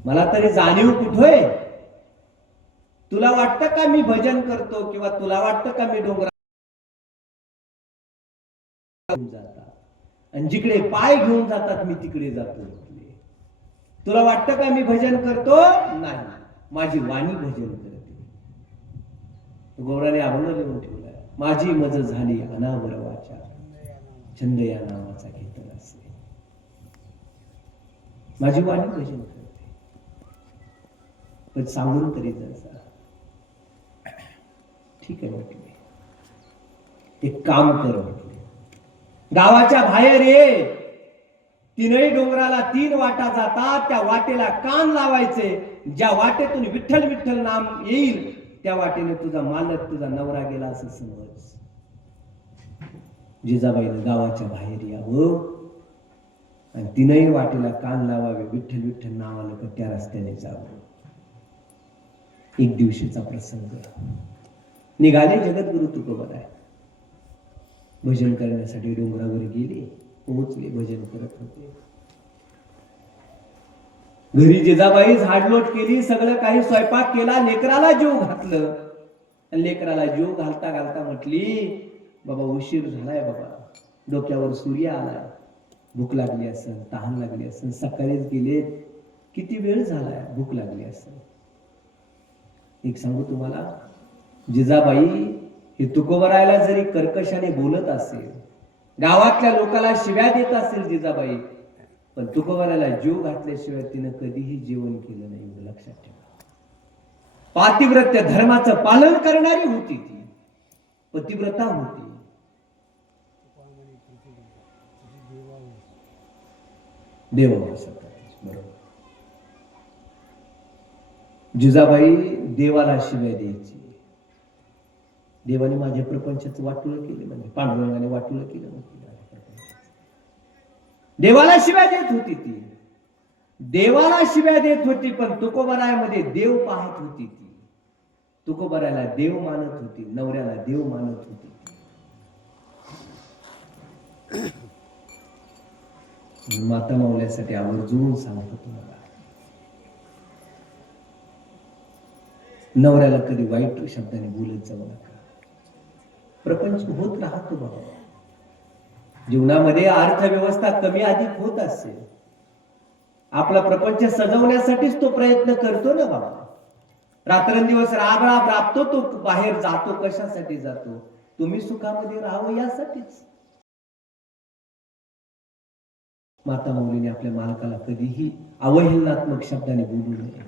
मला तरी जाणीव कुठे? तुला वाटतं का मी भजन करतो, किंवा तुला वाटतं का मी डोंगरा जातात, आणि जिकडे पाय घेऊन जातात मी तिकडे जातो. तुला वाटतं का मी भजन करतो? नाही, माझी वाणी भजन करते. गौराने अभंग लिहून ठेवलाय, माझी मज झाली अनावर वाचा, छंद या नावाचा घेतला असे. माझी वाणी भजन करते, पण सांगून तरी जायचा. ठीक आहे म्हटले, एक काम कर म्हटले, गावाच्या बाहेर ये. तीनही डोंगराला 3 वाटा जातात, त्या वाटेला कान लावायचे. ज्या वाटेतून विठ्ठल विठ्ठल नाम येईल त्या वाटेने तुझा मालक, तुझा नवरा गेला असं समज. जिजाबाईने गावाच्या बाहेर यावं आणि 3ही वाटेला कान लावावे, विठ्ठल विठ्ठल नाव आलं तर त्या रस्त्याने जावं. एक दिवशीचा प्रसंग. निघाले जगद्गुरु तुकोबराय, भजन करण्यासाठी डोंगरावर गेले. पोहोचले, भजन करत होते. घरी जिजाबाई झाडलोट केली, सगळं काही स्वयंपाक केला, लेकराला जीव घातलं. लेकराला जीव घालता घालता म्हटली, बाबा उशीर झालाय, बाबा डोक्यावर सूर्य आलाय, भूक लागली असेल, तहान लागली असेल, सकाळीच गेले, किती वेळ झालाय, भूक लागली असेल. एक सांगू तुम्हाला, जिजाबाई हे तुकोबरायला जरी कर्कशाने बोलत असेल, गावातल्या लोकांना शिव्या देत असेल जिजाबाई, पण तुकोबरायला जीव घातल्याशिवाय तिनं कधीही जेवण केलं नाही. लक्षात ठेवा. पातिव्रत्य धर्माचं पालन करणारी होती ती, पतिव्रता होती. देवावर बरोबर. जिजाबाई देवाला शिव्या द्यायची. देवाने माझ्या प्रपंचाचं वाटुळं केले, म्हणजे पांडुरंगाने वाटुळं केलं म्हणजे देवाला शिव्या देत होती ती. देवाला शिव्या देत होती, पण तुकोबारायमध्ये देव पाहत होती ती. तुकोबारायला देव मानत होती, नवऱ्याला देव मानत होती. माता मावल्यासाठी आवर्जून सांगतो तुम्हाला, नवऱ्याला कधी वाईट शब्दाने बोलत जाऊ नका. प्रपंच होत राहतो बाबा. जीवनामध्ये अर्थव्यवस्था कमी अधिक होत असेल, आपला प्रपंच सजवण्यासाठीच तो प्रयत्न करतो ना बाबा. रात्रंदिवस राब राबतो तो, बाहेर जातो. कशासाठी जातो? तुम्ही सुखामध्ये राहावं यासाठीच. माता मौलीने आपल्या मालकाला कधीही अवहेलनात्मक शब्दाने बोलू नये.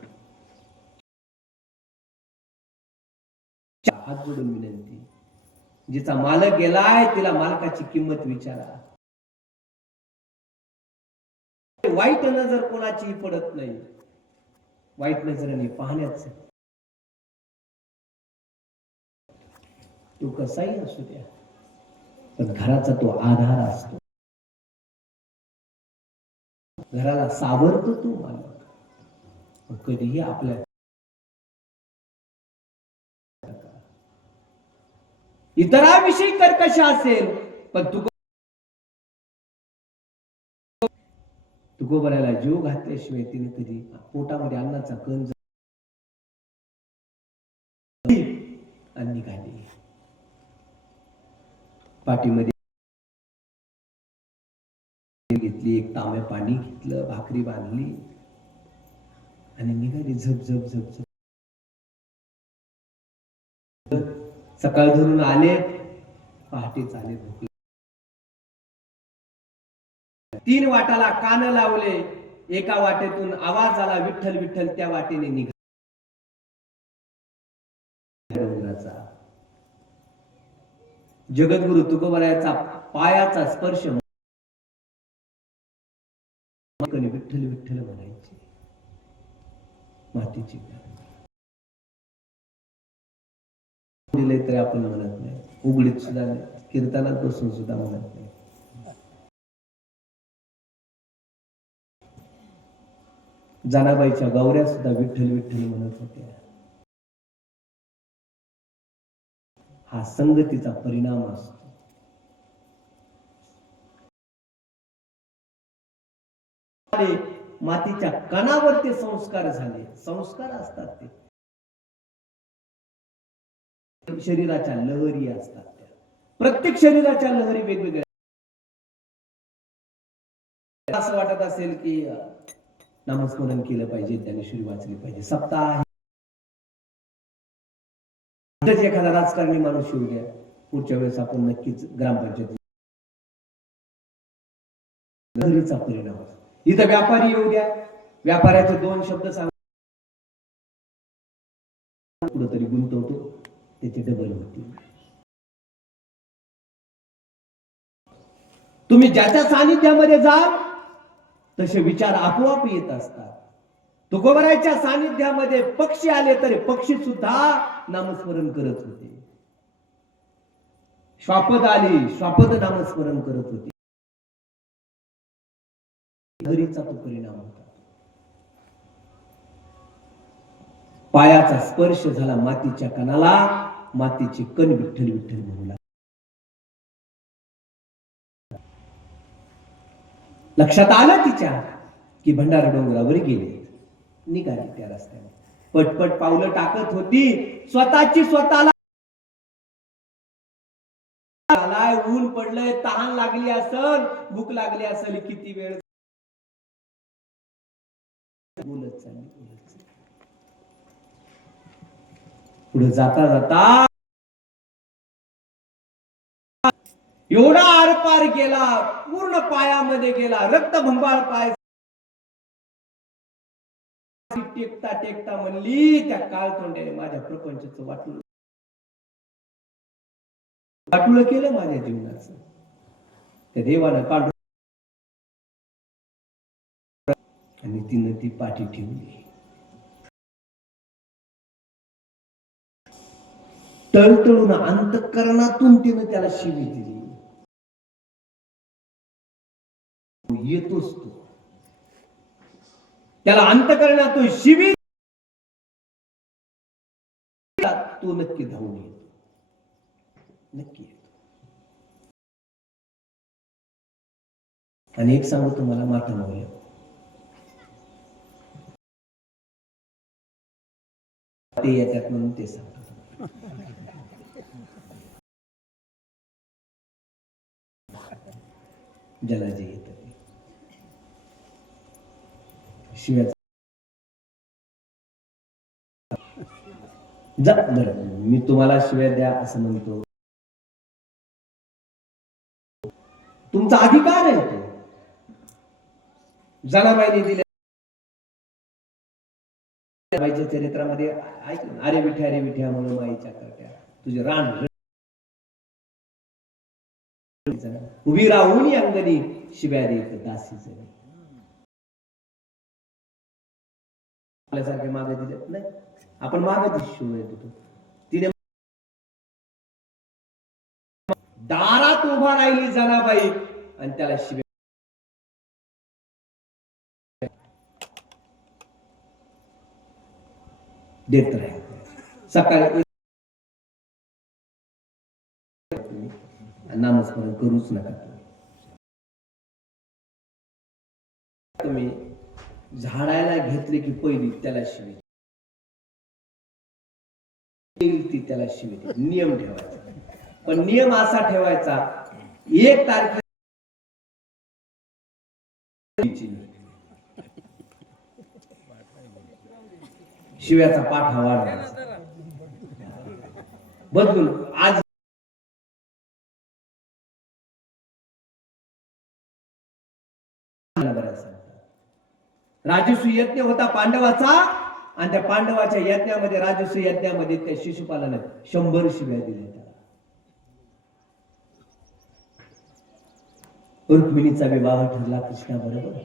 हात जोडून विनंती, जिचा मालक गेलाय तिला मालकाची किंमत विचारा. वाईट नजर कोणाची पडत नाही, वाईट नजरेने पाहण्याच. तो कसाही असू द्या, पण घराचा तो आधार असतो. घराला सावरतो तो मालक. कधीही आपल्या इतरांविषयी कर्कश असेल, पण तुकोबारायला जीव घातल्याशिवाय तिने कधी पोटामध्ये अन्नाचा कण आणि निघाली. पाठीमध्ये घेतली, एक तांब्या पाणी घेतलं, भाकरी बांधली आणि निघाली. झप झप झप झप. सकाळ धरून आले, पहाटेच आले. भूक 3 वाटाला कान लावले. एका वाटेतून आवाज आला, विठ्ठल विठ्ठल. त्या वाटेने निघाला. जगद्गुरु तुकोबारायाचा पायाचा स्पर्श, विठ्ठल विठ्ठल म्हणायचे. मातीची दिले तरी आपण म्हणत नाही, उघडीत सुद्धा नाही, कीर्तनात बसून सुद्धा म्हणत नाही. जनाबाईच्या गौऱ्या सुद्धा विठ्ठल विठ्ठल म्हणत होत्या. हा संगतीचा परिणाम असतो. मातीच्या कणावर ते संस्कार झाले. संस्कार असतात ते शरीराच्या लहरी असतात. त्या प्रत्येक शरीराच्या लहरी वेगवेगळ्या. असं वाटत असेल की नामस्मरण केलं पाहिजे, ज्ञानेश्वरी वाचली पाहिजे, सप्ताह एखादा राजकारणी माणूस येऊ द्या, पुढच्या वेळेस आपण नक्कीच ग्रामपंचायत लहरीचा परिणाम. इथं व्यापारी येऊ द्या, व्यापाऱ्याचे 2 शब्द सांग, कुठंतरी गुंतवतो, त्याचे डबल होते. तुम्ही ज्याच्या सानिध्यामध्ये जाल तसे विचार आपोआप येत असतात. तुकोबारायच्या सानिध्यामध्ये पक्षी आले तरी पक्षी सुद्धा नामस्मरण करत होते. श्वापद आली, श्वापद नामस्मरण करत होते. लहरीचा तो परिणाम होता. पायाचा स्पर्श झाला मातीच्या कणाला, मातीचे कण विठ्ठल विठ्ठल म्हणू लागले. लक्षात आलं तिच्या की भंडारा डोंगरावर गेले. निघाली त्या रस्त्याने, पटपट पावलं टाकत होती. स्वतःची स्वतःला ऊन पडलंय, तहान लागली असेल, भूक लागली असेल, किती वेळ बोलत चालली. पुढे जाता जाता एवढा आरपार गेला, पूर्ण पायामध्ये गेला, रक्तभंबाळ पाय. टेकता टेकता म्हणली, त्या काळतोंड्याने माझ्या प्रपंचाचं वाटुळं केलं माझ्या जीवनाचं. त्या देवानं पांडुरंग आणि तिनं ती पाठी ठेवली. तळतळून अंतःकरणातून तिनं त्याला शिवी दिली. येतोच तो, त्याला अंतःकरणातून शिवी, तो नक्की धावून येतो, नक्की येतो. आणि एक सांगू तुम्हाला, माता मौर्य ते येतात म्हणून ते सांगतो. ज्याला जे येत शिव्या जा बरं, मी तुम्हाला शिव्या द्या असं म्हणतो, तुमचा अधिकार आहे तो. जनाबाईने दिल्या बाईच्या चरित्रामध्ये ऐक, अरे विठ्या म्हणून माईच्या करत्या तुझे रान उभी राहून अंगणी शिव्या देत दासी जणी. आपल्यासारखे मागे दिले नाही, आपण मागे शिव येत होतो. तिने दारात उभा राहिली जनाबाई आणि त्याला शिव्या देत राहील. सकाळी नामस्मरण करूच नका. तुम्ही झाडायला घेतले की पहिली त्याला शिवी, ती त्याला शिवी. नियम ठेवायचा, पण नियम असा ठेवायचा, 1 तारखेला शिव्याचा पाठा वाढवायचा, बदलून. आज राजसूय यज्ञ होता पांडवाचा, आणि त्या पांडवाच्या यज्ञामध्ये, राजसूय यज्ञामध्ये त्या शिशुपालाने 100 शिव्या दिल्या त्याला. रुक्मिणीचा विवाह ठरला कृष्णा बरोबर,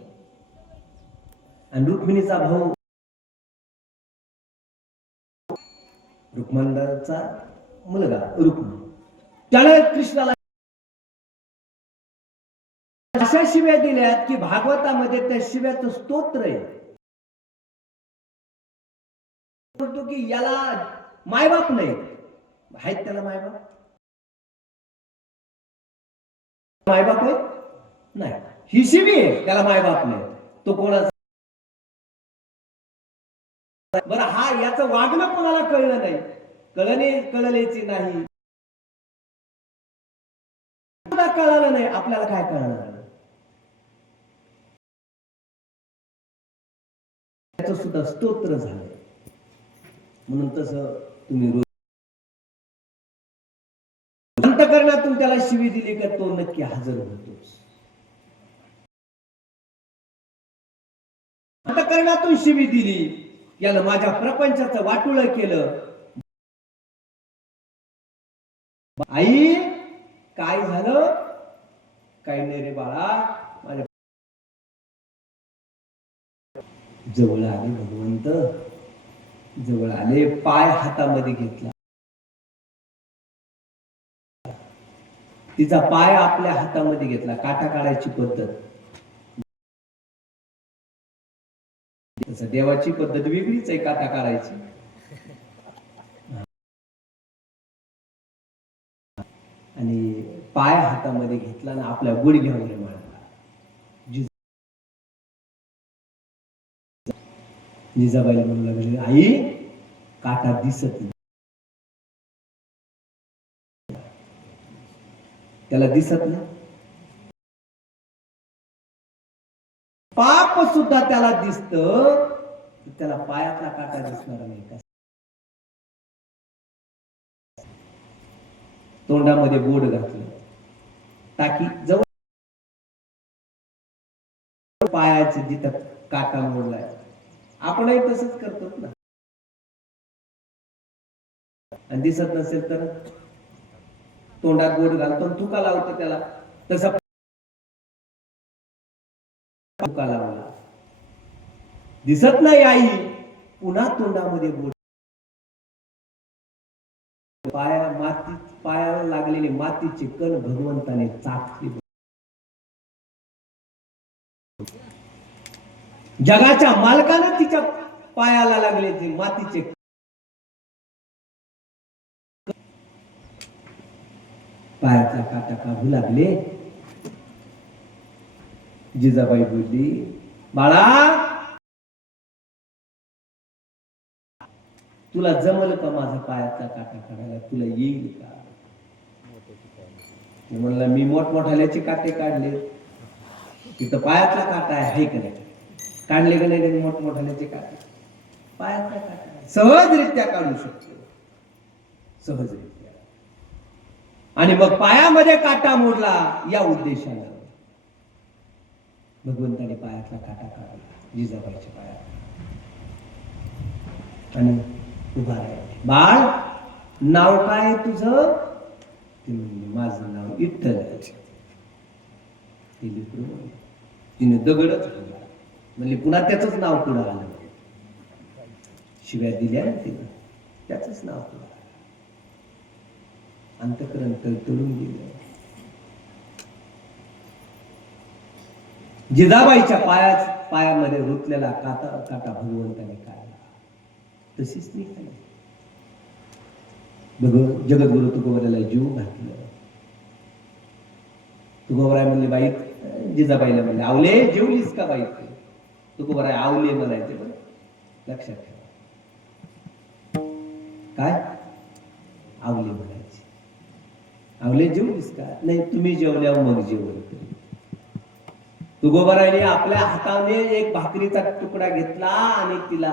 आणि रुक्मिणीचा भाऊ रुक्मांडाचा मुलगा रुक्मी, त्याला कृष्णाला अशा शिव्या दिल्यात की भागवतामध्ये त्या शिव्याचं स्तोत्र आहे. म्हणतो की याला मायबाप नाही, आहेत त्याला मायबाप, मायबाप आहे नाही, ही शिवी आहे, त्याला मायबाप नाही. तो कोणाचा बरं, हा याचं वागणं कोणाला कळलं नाही, कळलेची नाही, कळालं नाही, आपल्याला काय कळणार. त्याचं सुद्धा स्तोत्र झालं. म्हणून तसं तुम्ही रोज अंतःकरणातून त्याला शिवी दिली का तो नक्की हजर होतोच. अंतःकरणातून शिवी दिली, याला माझ्या प्रपंचाचं वाटोळं केलं. आई काय झालं, काही नाही रे बाळा, माझ्या जवळ आले भगवंत, जवळ आले, पाय हातामध्ये घेतला, तिचा पाय आपल्या हातामध्ये घेतला. काटा काढायची पद्धत, तसं देवाची पद्धत वेगळीच आहे, काटा काढायची. आणि पाय हातामध्ये घेतला आणि आपल्या गुडघ्यावर मांडला. जिजाबाईला म्हणू लागले, आई काटा दिसत नाही, त्याला दिसत नाही, पाप सुद्धा त्याला दिसत, त्याला पायातला काटा दिसणार नाही. तोंडामध्ये बोट घातलं, टाकी जवळ पायाचे जिथं काटा मोडलाय, आपणही तसंच करतो ना. आणि दिसत नसेल तर तोंडात बोट घालतो, थुका लावतो त्याला, तसा थुका लावला, दिसत नाही आई, पुन्हा तोंडामध्ये बोट, पाया लागलेले मातीचे कण भगवंताने चाखले. जगाच्या मालकानं तिच्या पायाला लागले ते मातीचे. पायातला काटा काढू लागले. जिजाबाई बोलली, बाळा तुला जमल का माझा पायाचा काटा काढायला? तुला येईल का? म्हणला मी मोठमोठाल्याचे काटे काढले, तिथं पायातला काटा आहे का नाही? काढले का नाही मोठमोठाल्याचे काटे? पायातला काटा सहजरित्या काढू शकतो, सहजरित्या. आणि मग पायामध्ये काटा मोडला या उद्देशानं भगवंताने पायातला काटा काढला जिजाबाईच्या पायात आणि उभा राहिला. बाळ नाव काय तुझं? ती म्हणली माझं नाव विठ्ठल. तिने दगडच म्हणली पुन्हा त्याच नाव पुढे आलं. शिव्या दिल्या ना तिनं, त्याच नाव पुढे आलं. अंतःकरण तळतळून गेलं. जिजाबाईच्या पायामध्ये रुतलेला काटा भगवंताने काढला. तशीच निघाली. जगद्गुरु तुकोबरायला जीव घातलं. तुकोबराय म्हणले बाई, जिजाबाईला म्हणले आवले जेवलीस का बाई? तुकोबराय आवले म्हणायचे. बरं लक्षात ठेवा, काय आवले म्हणायचे. आवले जेवलीस का? नाही, तुम्ही जेवल्यावर मग जेवण करेल. तुकोबरायने आपल्या हाताने एक भाकरीचा तुकडा घेतला आणि तिला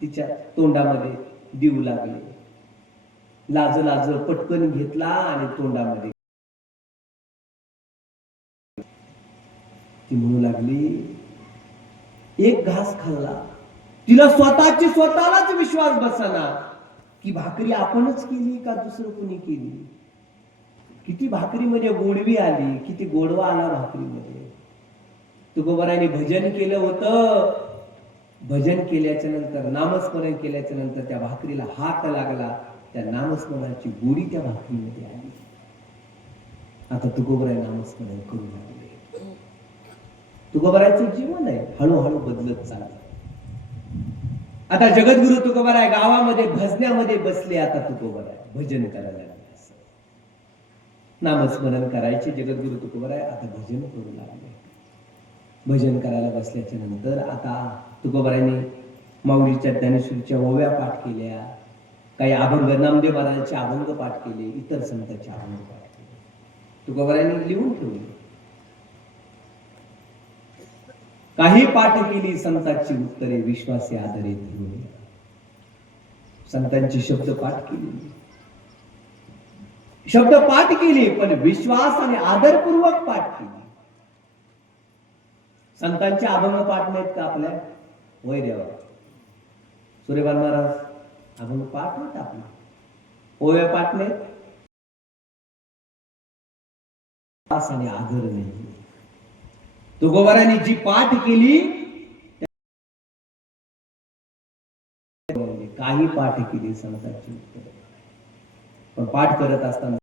तिच्या तोंडामध्ये देऊ लागले. लाज लाज पटकन घेतला आणि तोंडामध्ये. ती म्हणू लागली, एक घास खाल्ला. तिला स्वतःलाच विश्वास बसना की भाकरी आपणच केली का दुसरं कोणी केली. किती भाकरीमध्ये गोडवी आली, किती गोडवा आला भाकरीमध्ये. तुकोबरायने भजन केलं होतं. भजन केल्याच्या नंतर, नामस्मरण केल्याच्या नंतर त्या भाकरीला हात लागला. त्या नामस्मरणाची गोडी त्या भाकरीमध्ये आली. आता तुकोबराय नामस्मरण करू लागले. तुकोबरायचं जीवन आहे हळूहळू बदलत चाललं. आता जगद्गुरु तुकोबराय गावामध्ये भजण्यामध्ये बसले. आता तुकोबराय भजन करायला लागले. नामस्मरण करायचे जगद्गुरु तुकोबराय आता भजन करू लागले. भजन करायला बसल्याच्या नंतर आता तुकोबरायने माऊलीच्या ज्ञानेश्वरीच्या ओव्या पाठ केल्या. काही अभंग, नामदेव महाराजांचे अभंग पाठ केले, इतर संतांचे अभंग पाठ केले. तुकोबरायने लिहून ठेवले. काही पाठ केली संतांची उत्तरे विश्वासे आदरे घेऊन. संतांची शब्द पाठ केली, शब्द पाठ केली, पण विश्वास आणि आदरपूर्वक पाठ केली. संतांचे अभंग पाठ नाहीत का आपल्या? होय देवा. सूर्यभान महाराज अभंग पाठ नाहीत आपले, ओव्या पाठ नाहीत. आणि आदर नाही. तुकोबरायने जी पाठ केली, काही पाठ केली संतांची उत्तरे. पण पाठ करत असताना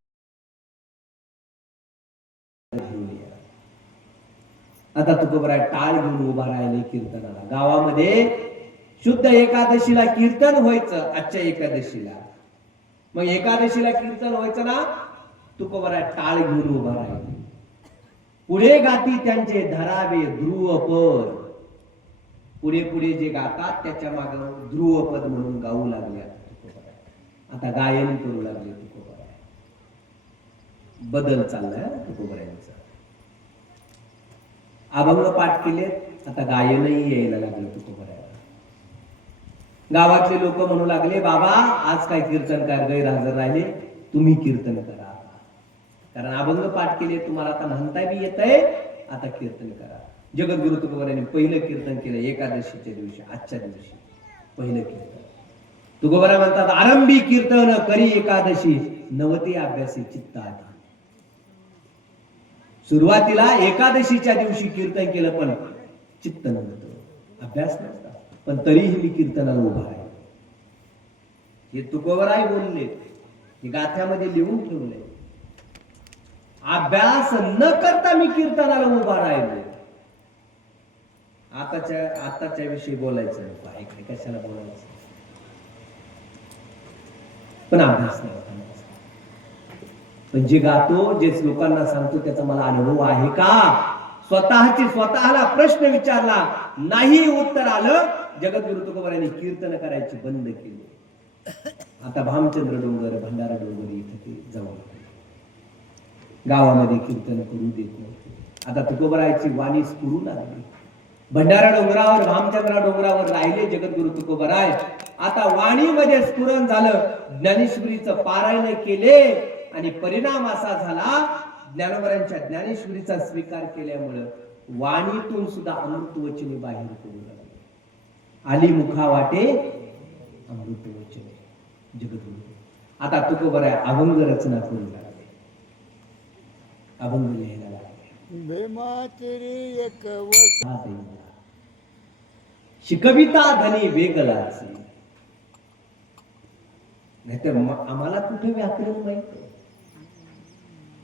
आता तुकोबराय टाळ घेऊन उभा राहिले कीर्तनाला. गावामध्ये शुद्ध एकादशीला कीर्तन व्हायचं. आजच्या एकादशीला मग एकादशीला कीर्तन व्हायचं ना, तुकोबराय टाळ घेऊन उभा राहिले. पुढे गाती त्यांचे धरावे ध्रुवपद. पुढे पुढे जे गातात त्याच्या मागे ध्रुवपद म्हणून गाऊ लागले. तुकोबराय आता गायन करू लागले. तुकोबराय बदल चाललाय तुकोबरायांचा. अभंग पाठ केले, आता गायनही यायला लागलं तुकोबरायला. गावातले लोक म्हणू लागले, बाबा आज काय कीर्तनकार गैरहजर राहिले, तुम्ही कीर्तन करा. कारण अभंग पाठ केले, तुम्हाला आता म्हणता बी येतंय, आता कीर्तन करा. जगद्गुरु तुकोबरायांनी पहिलं कीर्तन केलं एकादशीच्या दिवशी. आजच्या दिवशी पहिलं कीर्तन. तुकोबराय म्हणतात, आरंभी कीर्तन करी एकादशी नवती अभ्यासी चित्त आधी. सुरुवातीला एकादशीच्या दिवशी कीर्तन केलं, पण चित्त नव्हतं, अभ्यास नव्हता, पण तरीही मी कीर्तनाला उभा आहे. हे तुकोबराय बोलले. हे गाथ्यामध्ये लिहून ठेवलंय. अभ्यास न करता मी कीर्तनाला उभा राहिलो. आताच्या विषयी बोलायचं नको, कशाला बोलायचं, पण अभ्यास नाही. पण जे गातो, जे लोकांना सांगतो, त्याचा मला अनुभव आहे का? स्वतःला प्रश्न विचारला, नाही उत्तर आलं, जगद्गुरु तुकोबारायांनी कीर्तन करायची बंद केली. आता भामचंद्र डोंगर, भंडारा डोंगर इथे ते जाऊन गावामध्ये कीर्तन करू देत नव्हते. आता तुकोबारायची वाणी स्फुरू लागली. भंडारा डोंगरावर, भामचंद्रा डोंगरावर राहिले जगद्गुरु तुकोबाराय. आता वाणीमध्ये स्फुरण झालं, ज्ञानेश्वरीचं पारायण केले आणि परिणाम असा झाला, ज्ञानोबरांच्या ज्ञानेश्वरीचा स्वीकार केल्यामुळं वाणीतून सुद्धा अमृतवचने बाहेर पडू लागले. आली मुखा वाटे अमृतवचने जगद्गुरु. आता तुकोबाराय अभंग रचना करू लागले, अभंग लिहायला लागले. शिकविता धनी वेगलाची. नाहीतर आम्हाला कुठे व्याकरण माहित आहे,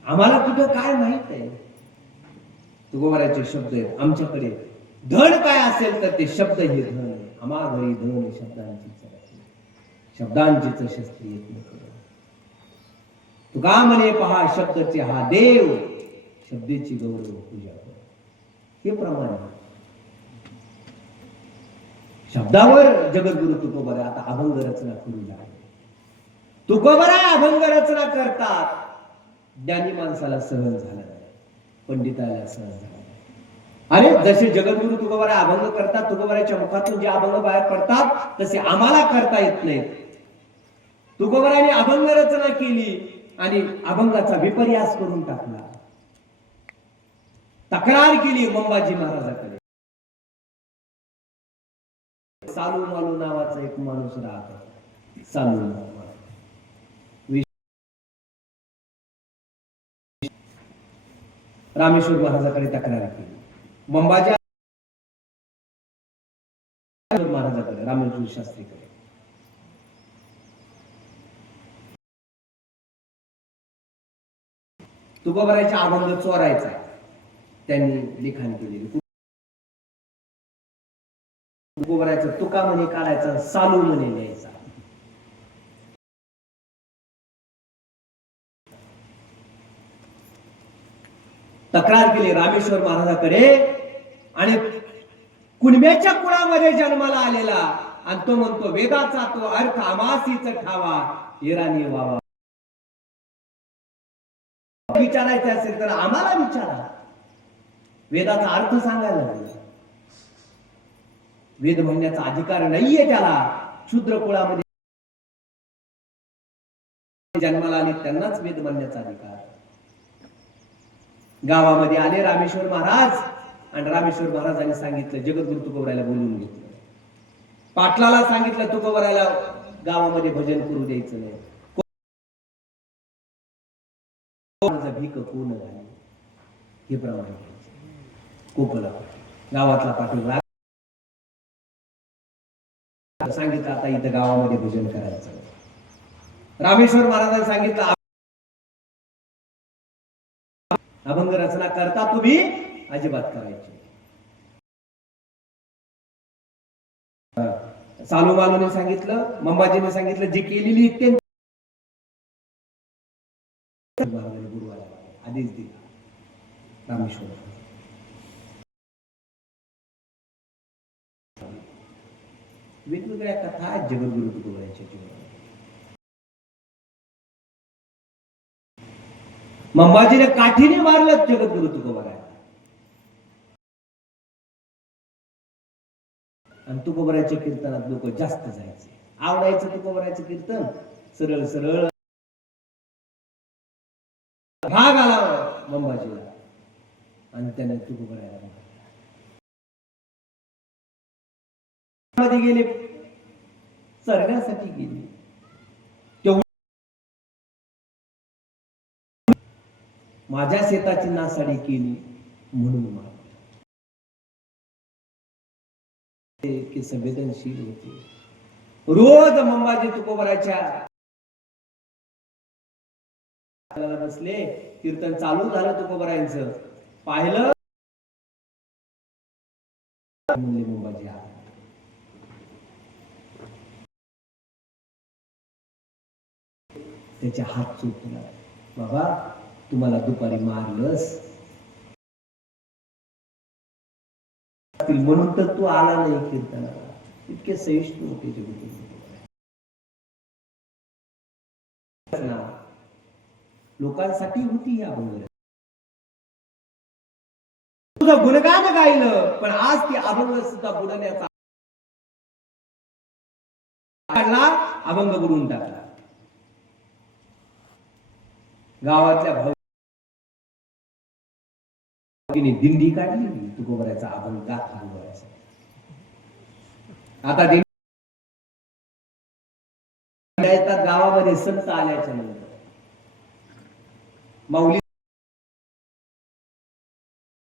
आम्हाला कुठं काय माहित आहे. तुकोबाराचे शब्द आहेत आमच्याकडे. धन काय असेल तर ते शब्द हे धन आहे. आम्हा घरी धन शब्दांचीच शस्त्र येत नका. तुका म्हणे पहा शब्दचे हा देव, शब्देची गौरव पूजा कर. हे प्रमाण शब्दावर जगद्गुरु तुकोबाराय आता अभंग रचना करू लागले. तुकोबाराय अभंग रचना करतात. ज्ञानी माणसाला सहन झालं, पंडिताला सहन झालं. अरे जसे जगद्गुरु तुकोबाराय अभंग करतात, तुकोबारायच्या मुखातून जे अभंग बाहेर पडतात तसे आम्हाला करता येत नाही. तुकोबारायने अभंग रचना केली आणि अभंगाचा विपर्यास करून टाकला. तक्रार केली मंबाजी महाराजाकडे. सालू मालू नावाचा एक माणूस राहत, सालू रामेश्वर महाराजाकडे तक्रार केली. मंबाजी महाराजाकडे, रामेश्वर शास्त्रीकडे. तुकोबारायचा अभंग चोरायचा त्यांनी लिखाण केलेले. तुकोबारायचं तुका म्हणे काढायचा, सालू म्हणे लिहायचा. तक्रार केली रामेश्वर महाराजाकडे. आणि कुणब्याच्या कुळामध्ये जन्माला आलेला आणि तो म्हणतो वेदाचा तो अर्थ आमासीच ठावा इराणी वावा. विचारायचं असेल तर आम्हाला विचारा, वेदाचा अर्थ सांगायला लागला. वेद म्हणण्याचा अधिकार नाहीये त्याला. शूद्र कुळामध्ये जन्माला आले त्यांनाच वेद म्हणण्याचा अधिकार. गावामध्ये आले रामेश्वर महाराज आणि रामेश्वर महाराजांनी सांगितलं, जगद्गुरु तुकोबारायला बोलवून घेतलं. पाटलाला सांगितलं तुकोबारायला गावामध्ये भजन करू द्यायचं नाही. भीक कोण घाली हे प्रमाण कोपला गावातला पाटील सांगितलं आता इथं गावामध्ये भजन करायचं. रामेश्वर महाराजांनी सांगितलं अभंग रचना करता तुम्ही अजिबात करायची. सालू मालूने सांगितलं, मंबाजीने सांगितलं, जी केलेली गुरुवाला आधीच दिला रामेश्वर. वेगवेगळ्या कथा आहेत जगद्गुरु तुकोबारायच्या जीवनात. मंबाजीने काठीने मारलं जगद्गुरु तुकोबाराय आणि तुकोबारायच्या कीर्तनात लोक जास्त जायचे, आवडायचं तुकोबारायचं कीर्तन. सरळ सरळ भाग आला मंबाजीला आणि त्याने तुकोबारायला मध्ये गेले, चरण्यासाठी गेले. माझ्या शेताची नासाडी केली म्हणून की संवेदनशील होते. रोज मंबाजी तुकोबारायच्या बसले, कीर्तन चालू झालं तुकोबरायांचं. पाहिलं म्हणले मुंबाजी त्याचे हात चुकला. बाबा तुम्हाला दुपारी मारलंस म्हणून तर तू आला नाही कीर्तनाला. इतके सहिष्णू होते जगद्गुरु. लोकांसाठी होती ही अभंग. तुझं गुणगान गायलं, पण आज ती अभंग सुद्धा बुडण्याचा अभंग बुडून टाकला. गावातल्या भाऊकीने दिंडी काढली तुकोबराचा अभंग गाथा बोलायचा. आता गावामध्ये संत आल्याच्या नंतर माऊली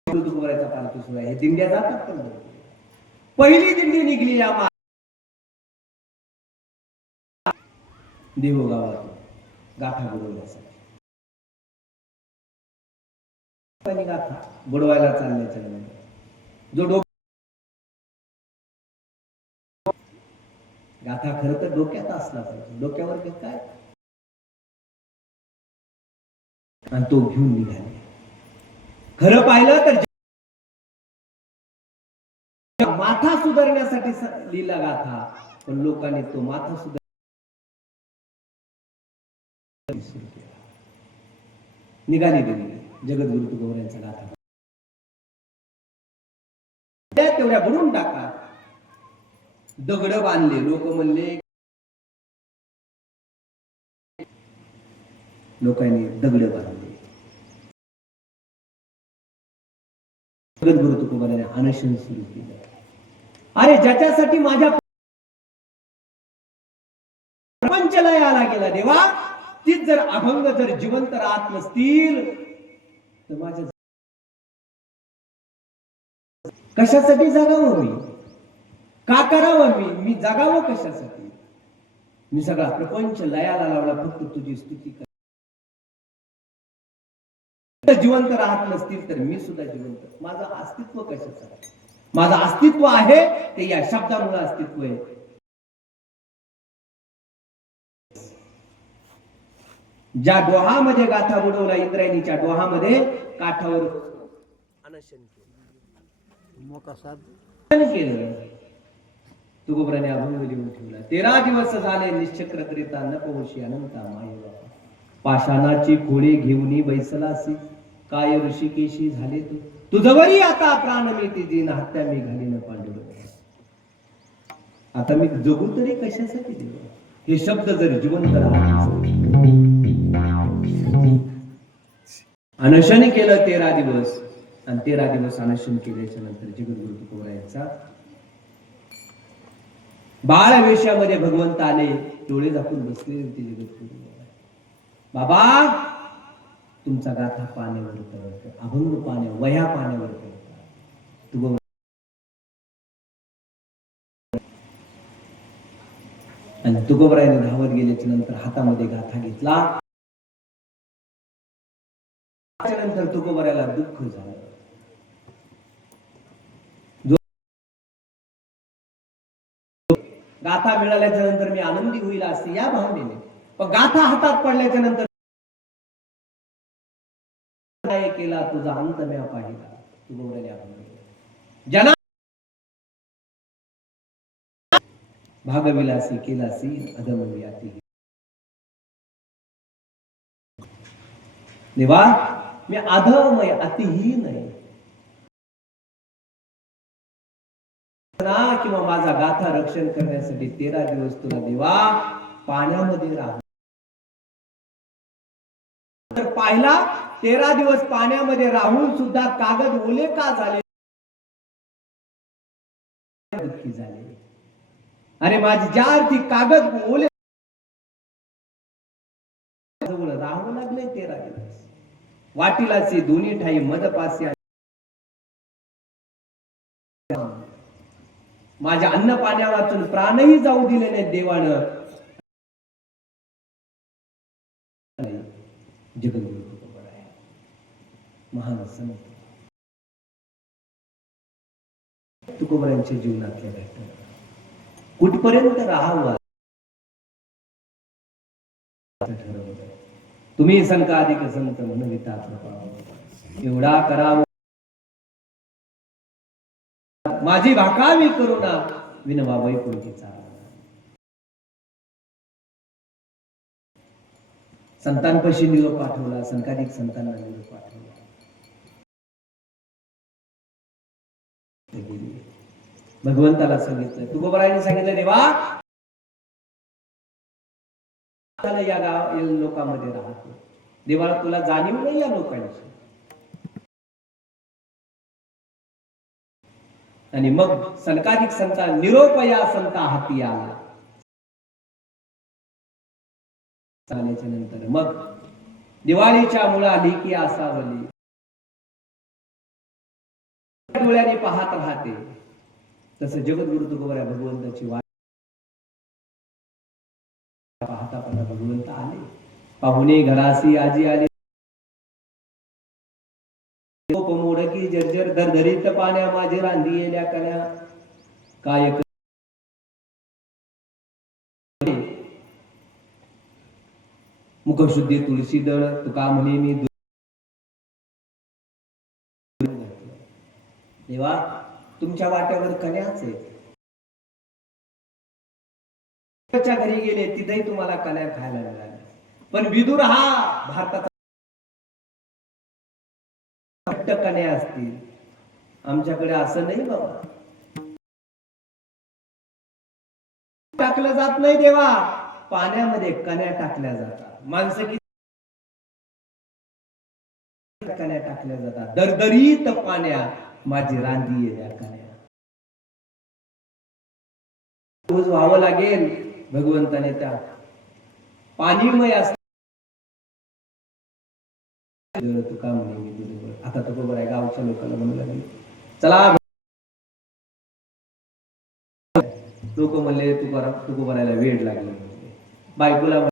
तुकोबराचा पालखी सोहळा हे दिंड्या जातात. पण पहिली दिंडी निघली या देव गावात गाथा बुडवण्यासाठी. गाथा बुडवायला चालल्याच्या नंतर जो गाथा खरं तर डोक्यात असला पाहिजे. डोक्यावर काय आणि तो घेऊन निघाले. खरं पाहिलं तर माथा सुधारण्यासाठी लिहिला गाथा, पण लोकांनी तो माथा सुधार निघाली दिली. जगद्गुरु तुकोबरायांचा गाथा तेवढ्या बुडून टाका. दगड बांधले. लोक म्हणले, लोकांनी दगड बांधले. जगद्गुरु तुकोबराने अनशन सुरू केलं. अरे ज्याच्यासाठी माझ्या प्रपंचलयाला गेला देवा, तीच जर अभंग जर जिवंत राहत नसतील तर माझ्या कशासाठी जगावं मी? का करावं मी जगावं कशासाठी? मी सगळा प्रपंच लयाला लावला फक्त तुझी स्तुती कर. जिवंत राहत नसतील तर मी सुद्धा जिवंत. माझं अस्तित्व कशासाठी? माझं अस्तित्व आहे ते या शब्दामुळे अस्तित्व आहे. ज्या डोहामध्ये गाथा बुडवला इंद्रायणीच्या डोहामध्ये, काठावर अनशन केलं. तुकोबराने अभंग लिहून ठेवला. 13 दिवस झाले निश्चक्र करिता न पोहशी अनंता मायेवा. पाषाणाची खोळी घेऊन बैसलासी, काय ऋषिकेशी झाले तू. तुझवरी आता प्राण मी तिजी हत्या मी घालीन पांडुरंग. आता मी जगू तरी कशासाठी देवा? हे शब्द जर जिवंत राहत. अनशन केलं 13 दिवस, आणि 13 दिवस अनशन केल्याच्या नंतर जगद्गुरु तुकोबरायांचा बाळ वेशामध्ये भगवंत आले. डोळे झाकून बसले होते जगद्गुरु. बाबा तुमचा गाथा पाण्यावर तरळतो, अभंग पाण्या वह्या पाण्यावर तरळतात. आणि तुकोबरायाने धावत गेल्याच्या नंतर हातामध्ये गाथा घेतला. त्यानंतर तुकोबरायाला दुःख झालं. गाथा मिळाल्याच्या नंतर मी आनंदी होईल असते या भावनेने, पण गाथा हातात पडल्याच्या नंतर केला तुझा अंत म्या पाहिला. तुकोबरायाने जना भागविलासी केलासी अधमव्याती. देवा मी अधमय अतिहीन आहे किंवा माझा गाथा रक्षण करण्यासाठी 13 दिवस तुला देवा पाण्यामध्ये राहू. तर पाहिला 13 दिवस पाण्यामध्ये राहून सुद्धा कागद ओले का झाले? दुःखी झाले. अरे माझी ज्या अर्थी कागद ओले जवळ राहावं लागले 13 दिवस. वाटीलाचे दोन्ही ठाई मदपासी माझ्या अन्न पाण्या वाचून प्राणही जाऊ दिले नाही देवानं. जगद्गुरु तुकोबराय महान संत तुकोबरायांच्या जीवनातल्या घटना कुठपर्यंत राहावं ठरवलं. तुम्ही संकाधिक संत म्हणविता एवढा करावं माझी भाकावी करुणा विनवा वैकुंठीचा. संतांपाशी निरोप पाठवला, संकाधिक संतांना निरोप पाठवला. भगवंताला सांगितलं, तुकोबरायांनी सांगितलं, देवा या गाव लोकांमध्ये राहतो, देवाला तुला जाणीव नाही या लोकांची. आणि मग संकाधिक संता निरोप या संता हाती आला. आल्याच्या नंतर मग दिवाळीच्या मुळाली की आसावली डोळ्याने पाहत राहते, तसं जगद्गुरु तुकोबराय भगवंताची वाट पाहता पाहता भगवंत आले. पाहुणे घरासी आजी आले, मोडकी जर्जर दरदरीत पाण्या माझे रांधी येल्या कण्या काय मुखशुद्धी तुळशी दळ तुका म्हणे मी देवा तुमच्या वाट्यावर कण्याच आहे. घरी गेले तिथेही तुम्हाला कण्या खायला मिळाल्या, पण विदुर हा भारताचा कण्या असतील, आमच्याकडे असं नाही बाबा. टाकलं जात नाही देवा, पाण्यामध्ये कण्या टाकल्या जातात. माणसं किती कण्या टाकल्या जातात, दरदरीत पाण्या माझी रांधी येल्या कण्या. रोज व्हावं लागेल भगवंताने त्या पाणीमय असत. तुका म्हणे आता तुकोबराय गावच्या लोकांना म्हणू लागले, चला. लोक म्हणले तुकोबरायला वेळ लागले. बायकोला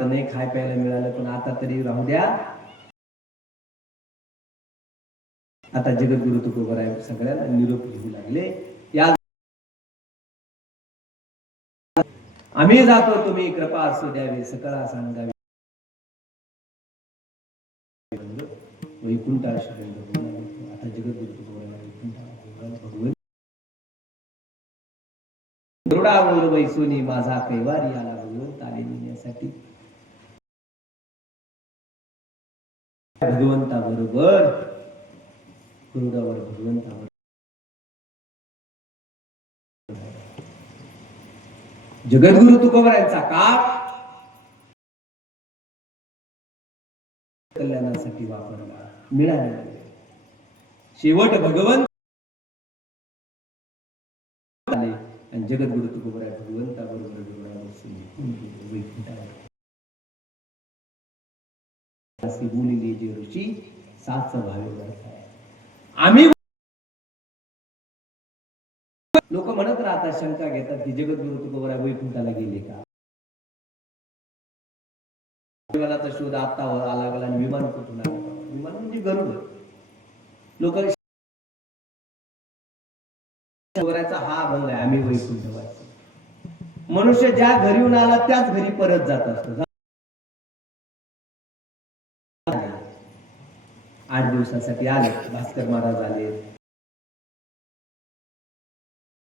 नाही खाय प्यायला मिळालं, पण आता तरी राहू द्या. आता जगद्गुरु तुकोबराय सगळ्यांना निरोप घेऊ लागले. या आम्ही जातो, तुम्ही कृपा असू द्यावी, सकळा सांगावी. वैकुंठ आता जगद्गुरु तुकोबराय भगवंत गरुडावर बैसोनी माझा कैवारी आला. भगवंत आले नेण्यासाठी. भगवंताबरोबर गरुडावर भगवंतावर जगद्गुरु तुकोबरायांचा काळ कल्याणासाठी वापरला, मिळाले. शेवट भगवंत आले आणि जगद्गुरु तुकोबराय भगवंताबरोबर असे बोलिले जे ऋषी साच भावे. आम्ही लोक म्हणत राहतात, शंका घेतात की जगद्गुरु तुकोबराय वैकुंठाला गेले का? विमानाचा शोध आता आला गेला आणि विमान कुठून आलं? विमान म्हणजे गरुड. लोक हा भंग आहे, आम्ही वैकुंठवासी. मनुष्य ज्या घरी येऊन आला त्याच घरी परत जात असतो. 8 दिवसासाठी आले. भास्कर महाराज आले,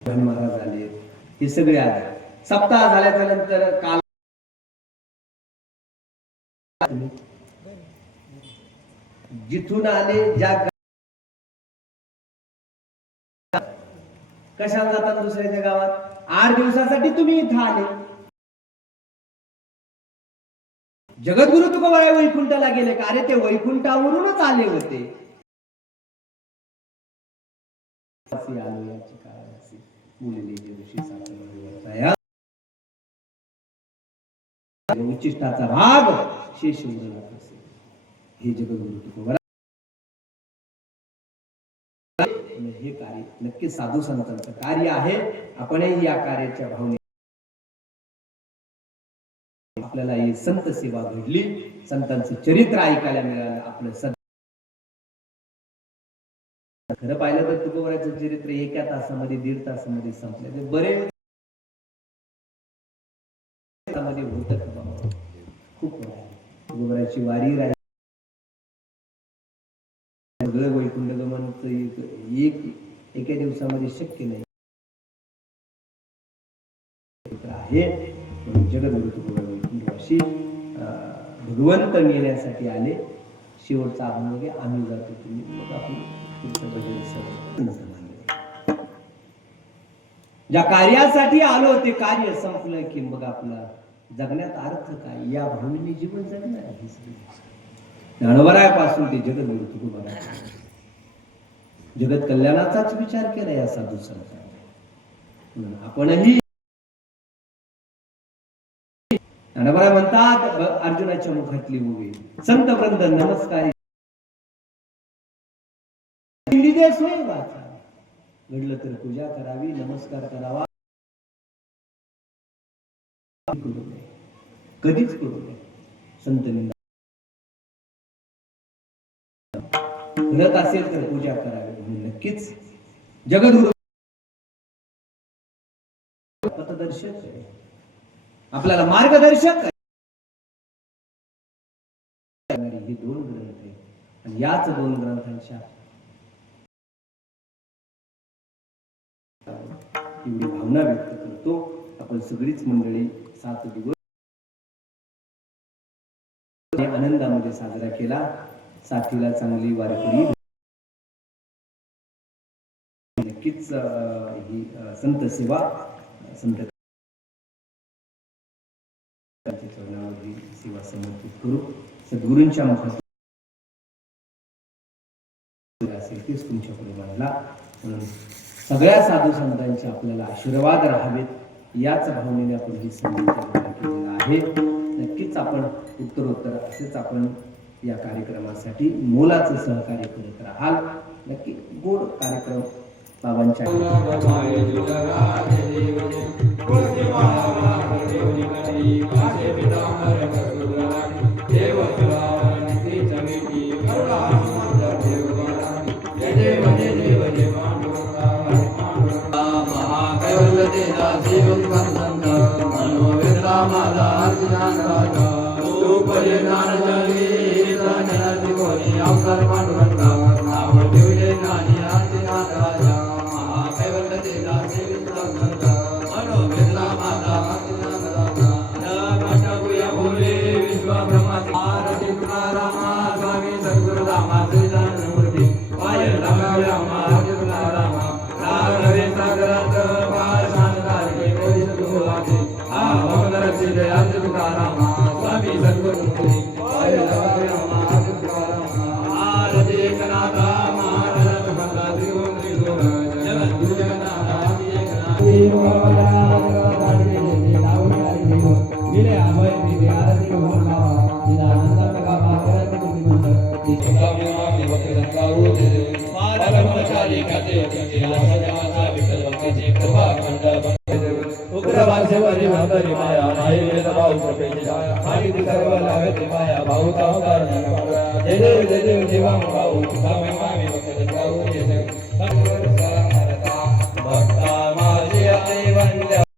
महाराज आले, हे सगळे आले. सप्ताह झाल्याच्या नंतर काल जिथून आले, ज्या कशाला जातात दुसऱ्याच्या गावात, 8 दिवसासाठी तुम्ही इथं आले. जगद्गुरु तुकोबराय वैकुंठाला गेले का? अरे ते वैकुंठावरूनच आले होते. आलो याची काळाची बोलले जे ऋषी उच्चिष्टाचा भाग शेष उरला कसे. हे जगद्गुरु तुकोबराय हे कार्य नक्की साधू संतांचं कार्य आहे. आपणही या कार्याच्या भावने आपल्याला ही संत सेवा घडली, संतांचं चरित्र ऐकायला मिळालं. आपलं खरं पाहिलं तर तुकोबाराचं चरित्र एका तासामध्ये 1.5 तासामध्ये संपलं. ते बरेच होत खूप तुकोबाराची वारी राहिली. सगळं वैकुंठ गमनचं एका दिवसामध्ये शक्य नाही आहे. जगद्गुरु तुकोबा वैकुंठवासी भगवंत नेण्यासाठी आले. शेवटचा अनुभव आम्ही जातो, तुम्ही मग आपण पुढचं भजन ज्या कार्यासाठी आलो ते कार्य संपलं की मग आपला जगण्यात अर्थ काय, या भावनेने जीवन जगणार आहे. ज्ञानोबरायापासून ते जगद्गुरु तुकोबाराय जगत कल्याणाचाच विचार केला या साधू संतांनी. आपणही ज्ञानोबराय म्हणतात, अर्जुनाच्या मुखातली उभी संत वृंद नमस्कार घडलं तर पूजा करावी, नमस्कार करावा, कधीच करू नये. संत निंदा करत असेल तर पूजा करावी. म्हणून नक्कीच जगद्गुरु पथदर्शक आहे, आपल्याला मार्गदर्शक आहे. हे 2 ग्रंथ आहे आणि याच 2 ग्रंथांच्या एवढी भावना व्यक्त करतो. आपण सगळीच मंडळी 7 दिवस आनंदामध्ये साजरा केला. साथीला चांगली वारकरी. नक्कीच ही संत सेवा संत चरणावर ही सेवा समर्पित करू. सद्गुरूंच्या मुखात असेल तेच तुमच्या पुढे मांडला. म्हणून सगळ्या साधू संतांचे आपल्याला आशीर्वाद राहावेत याच भावनेने आपण ही संधी केलेला आहे. नक्कीच आपण उत्तरोत्तर असेच आपण या कार्यक्रमासाठी मोलाचं सहकार्य करत राहाल. नक्की गोड कार्यक्रम बाबांच्या भाऊ